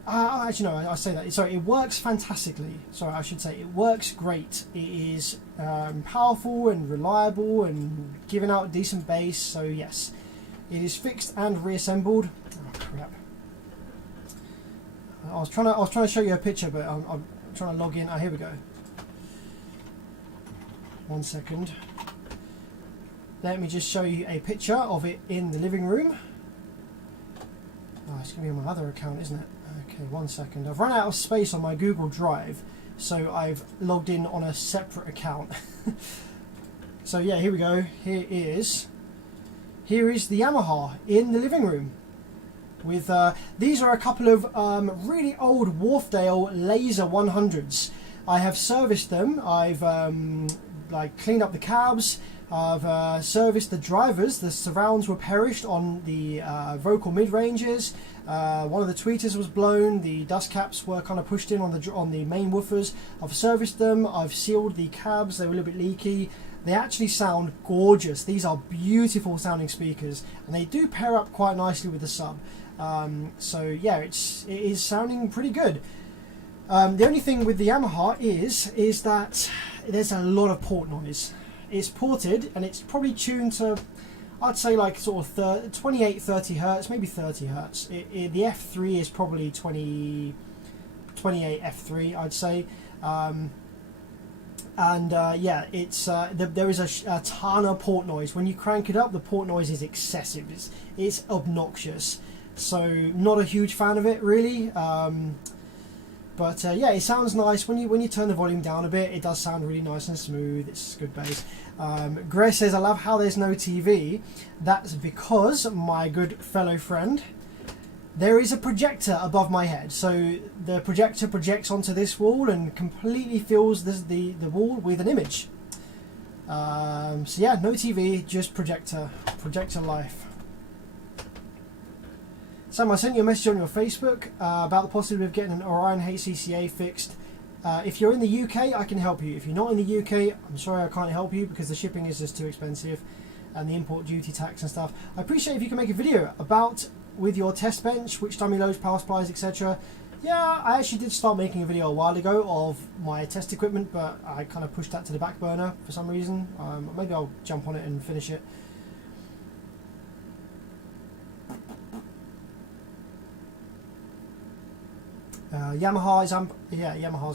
Actually, no, I say that. Sorry, it works fantastically. Sorry, I should say it works great. It is powerful and reliable and giving out decent bass. So yes, it is fixed and reassembled. Oh crap! I was trying to show you a picture, but I'm trying to log in. Here we go. 1 second. Let me just show you a picture of it in the living room. Oh, it's going to be on my other account, isn't it? Okay, 1 second. I've run out of space on my Google Drive, so I've logged in on a separate account. So yeah, here we go. Here is the Yamaha in the living room. With these are a couple of really old Wharfdale Laser 100s. I have serviced them. I've cleaned up the cabs. I've serviced the drivers. The surrounds were perished on the vocal mid-ranges. One of the tweeters was blown. The dust caps were kind of pushed in on the main woofers. I've serviced them. I've sealed the cabs. They were a little bit leaky. They actually sound gorgeous. These are beautiful sounding speakers, and they do pair up quite nicely with the sub. So yeah, it is sounding pretty good. The only thing with the Yamaha is that there's a lot of port noise. It's ported and it's probably tuned to, I'd say, like sort of 28, 30 hertz, maybe 30 hertz. The F3 is probably 28 F3, I'd say. Yeah, it's there is a ton of port noise. When you crank it up, the port noise is excessive. It's obnoxious. So not a huge fan of it really. But yeah, it sounds nice when you turn the volume down a bit. It does sound really nice and smooth. It's good bass. Greg says, I love how there's no TV. That's because, my good fellow friend, there is a projector above my head. So the projector projects onto this wall and completely fills the wall with an image. So yeah, no TV, just projector life. Sam, I sent you a message on your Facebook about the possibility of getting an Orion HCCA fixed. If you're in the UK, I can help you. If you're not in the UK, I'm sorry I can't help you because the shipping is just too expensive and the import duty tax and stuff. I appreciate if you can make a video about with your test bench, which dummy loads, power supplies, etc. Yeah, I actually did start making a video a while ago of my test equipment, but I kind of pushed that to the back burner for some reason. Maybe I'll jump on it and finish it. Yamaha's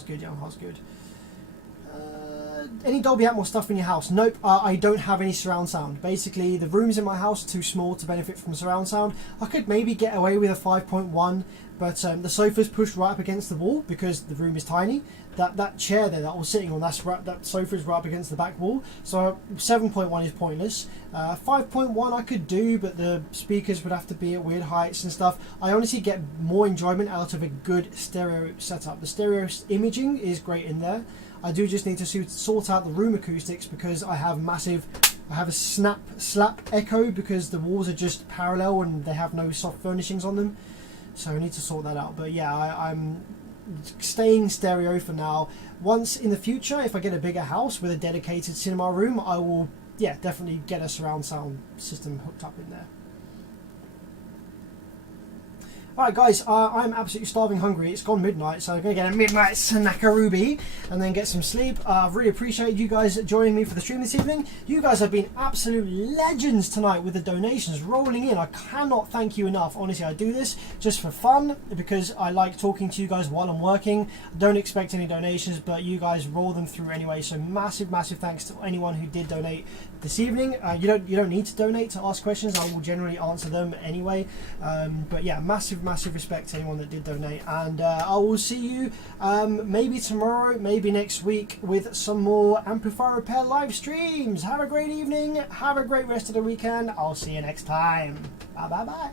good. any Dolby Atmos stuff in your house? Nope, I don't have any surround sound. Basically, the rooms in my house are too small to benefit from surround sound. I could maybe get away with a 5.1, but the sofa's pushed right up against the wall because the room is tiny. That chair there that I was sitting on, that sofa's right up against the back wall. So 7.1 is pointless. 5.1 I could do, but the speakers would have to be at weird heights and stuff. I honestly get more enjoyment out of a good stereo setup. The stereo imaging is great in there. I do just need to sort out the room acoustics because I have a slap echo because the walls are just parallel and they have no soft furnishings on them. So I need to sort that out. But yeah, I'm staying stereo for now. Once in the future, if I get a bigger house with a dedicated cinema room, I will, yeah, definitely get a surround sound system hooked up in there. Alright guys, I'm absolutely starving hungry. It's gone midnight, so I'm going to get a midnight snackarooby and then get some sleep. I've really appreciated you guys joining me for the stream this evening. You guys have been absolute legends tonight with the donations rolling in. I cannot thank you enough. Honestly, I do this just for fun because I like talking to you guys while I'm working. I don't expect any donations, but you guys roll them through anyway. So massive thanks to anyone who did donate this evening. You don't need to donate to ask questions. I will generally answer them anyway. But yeah, massive respect to anyone that did donate, and I will see you maybe tomorrow, maybe next week with some more amplifier repair live streams. Have a great evening, have a great rest of the weekend. I'll see you next time. Bye.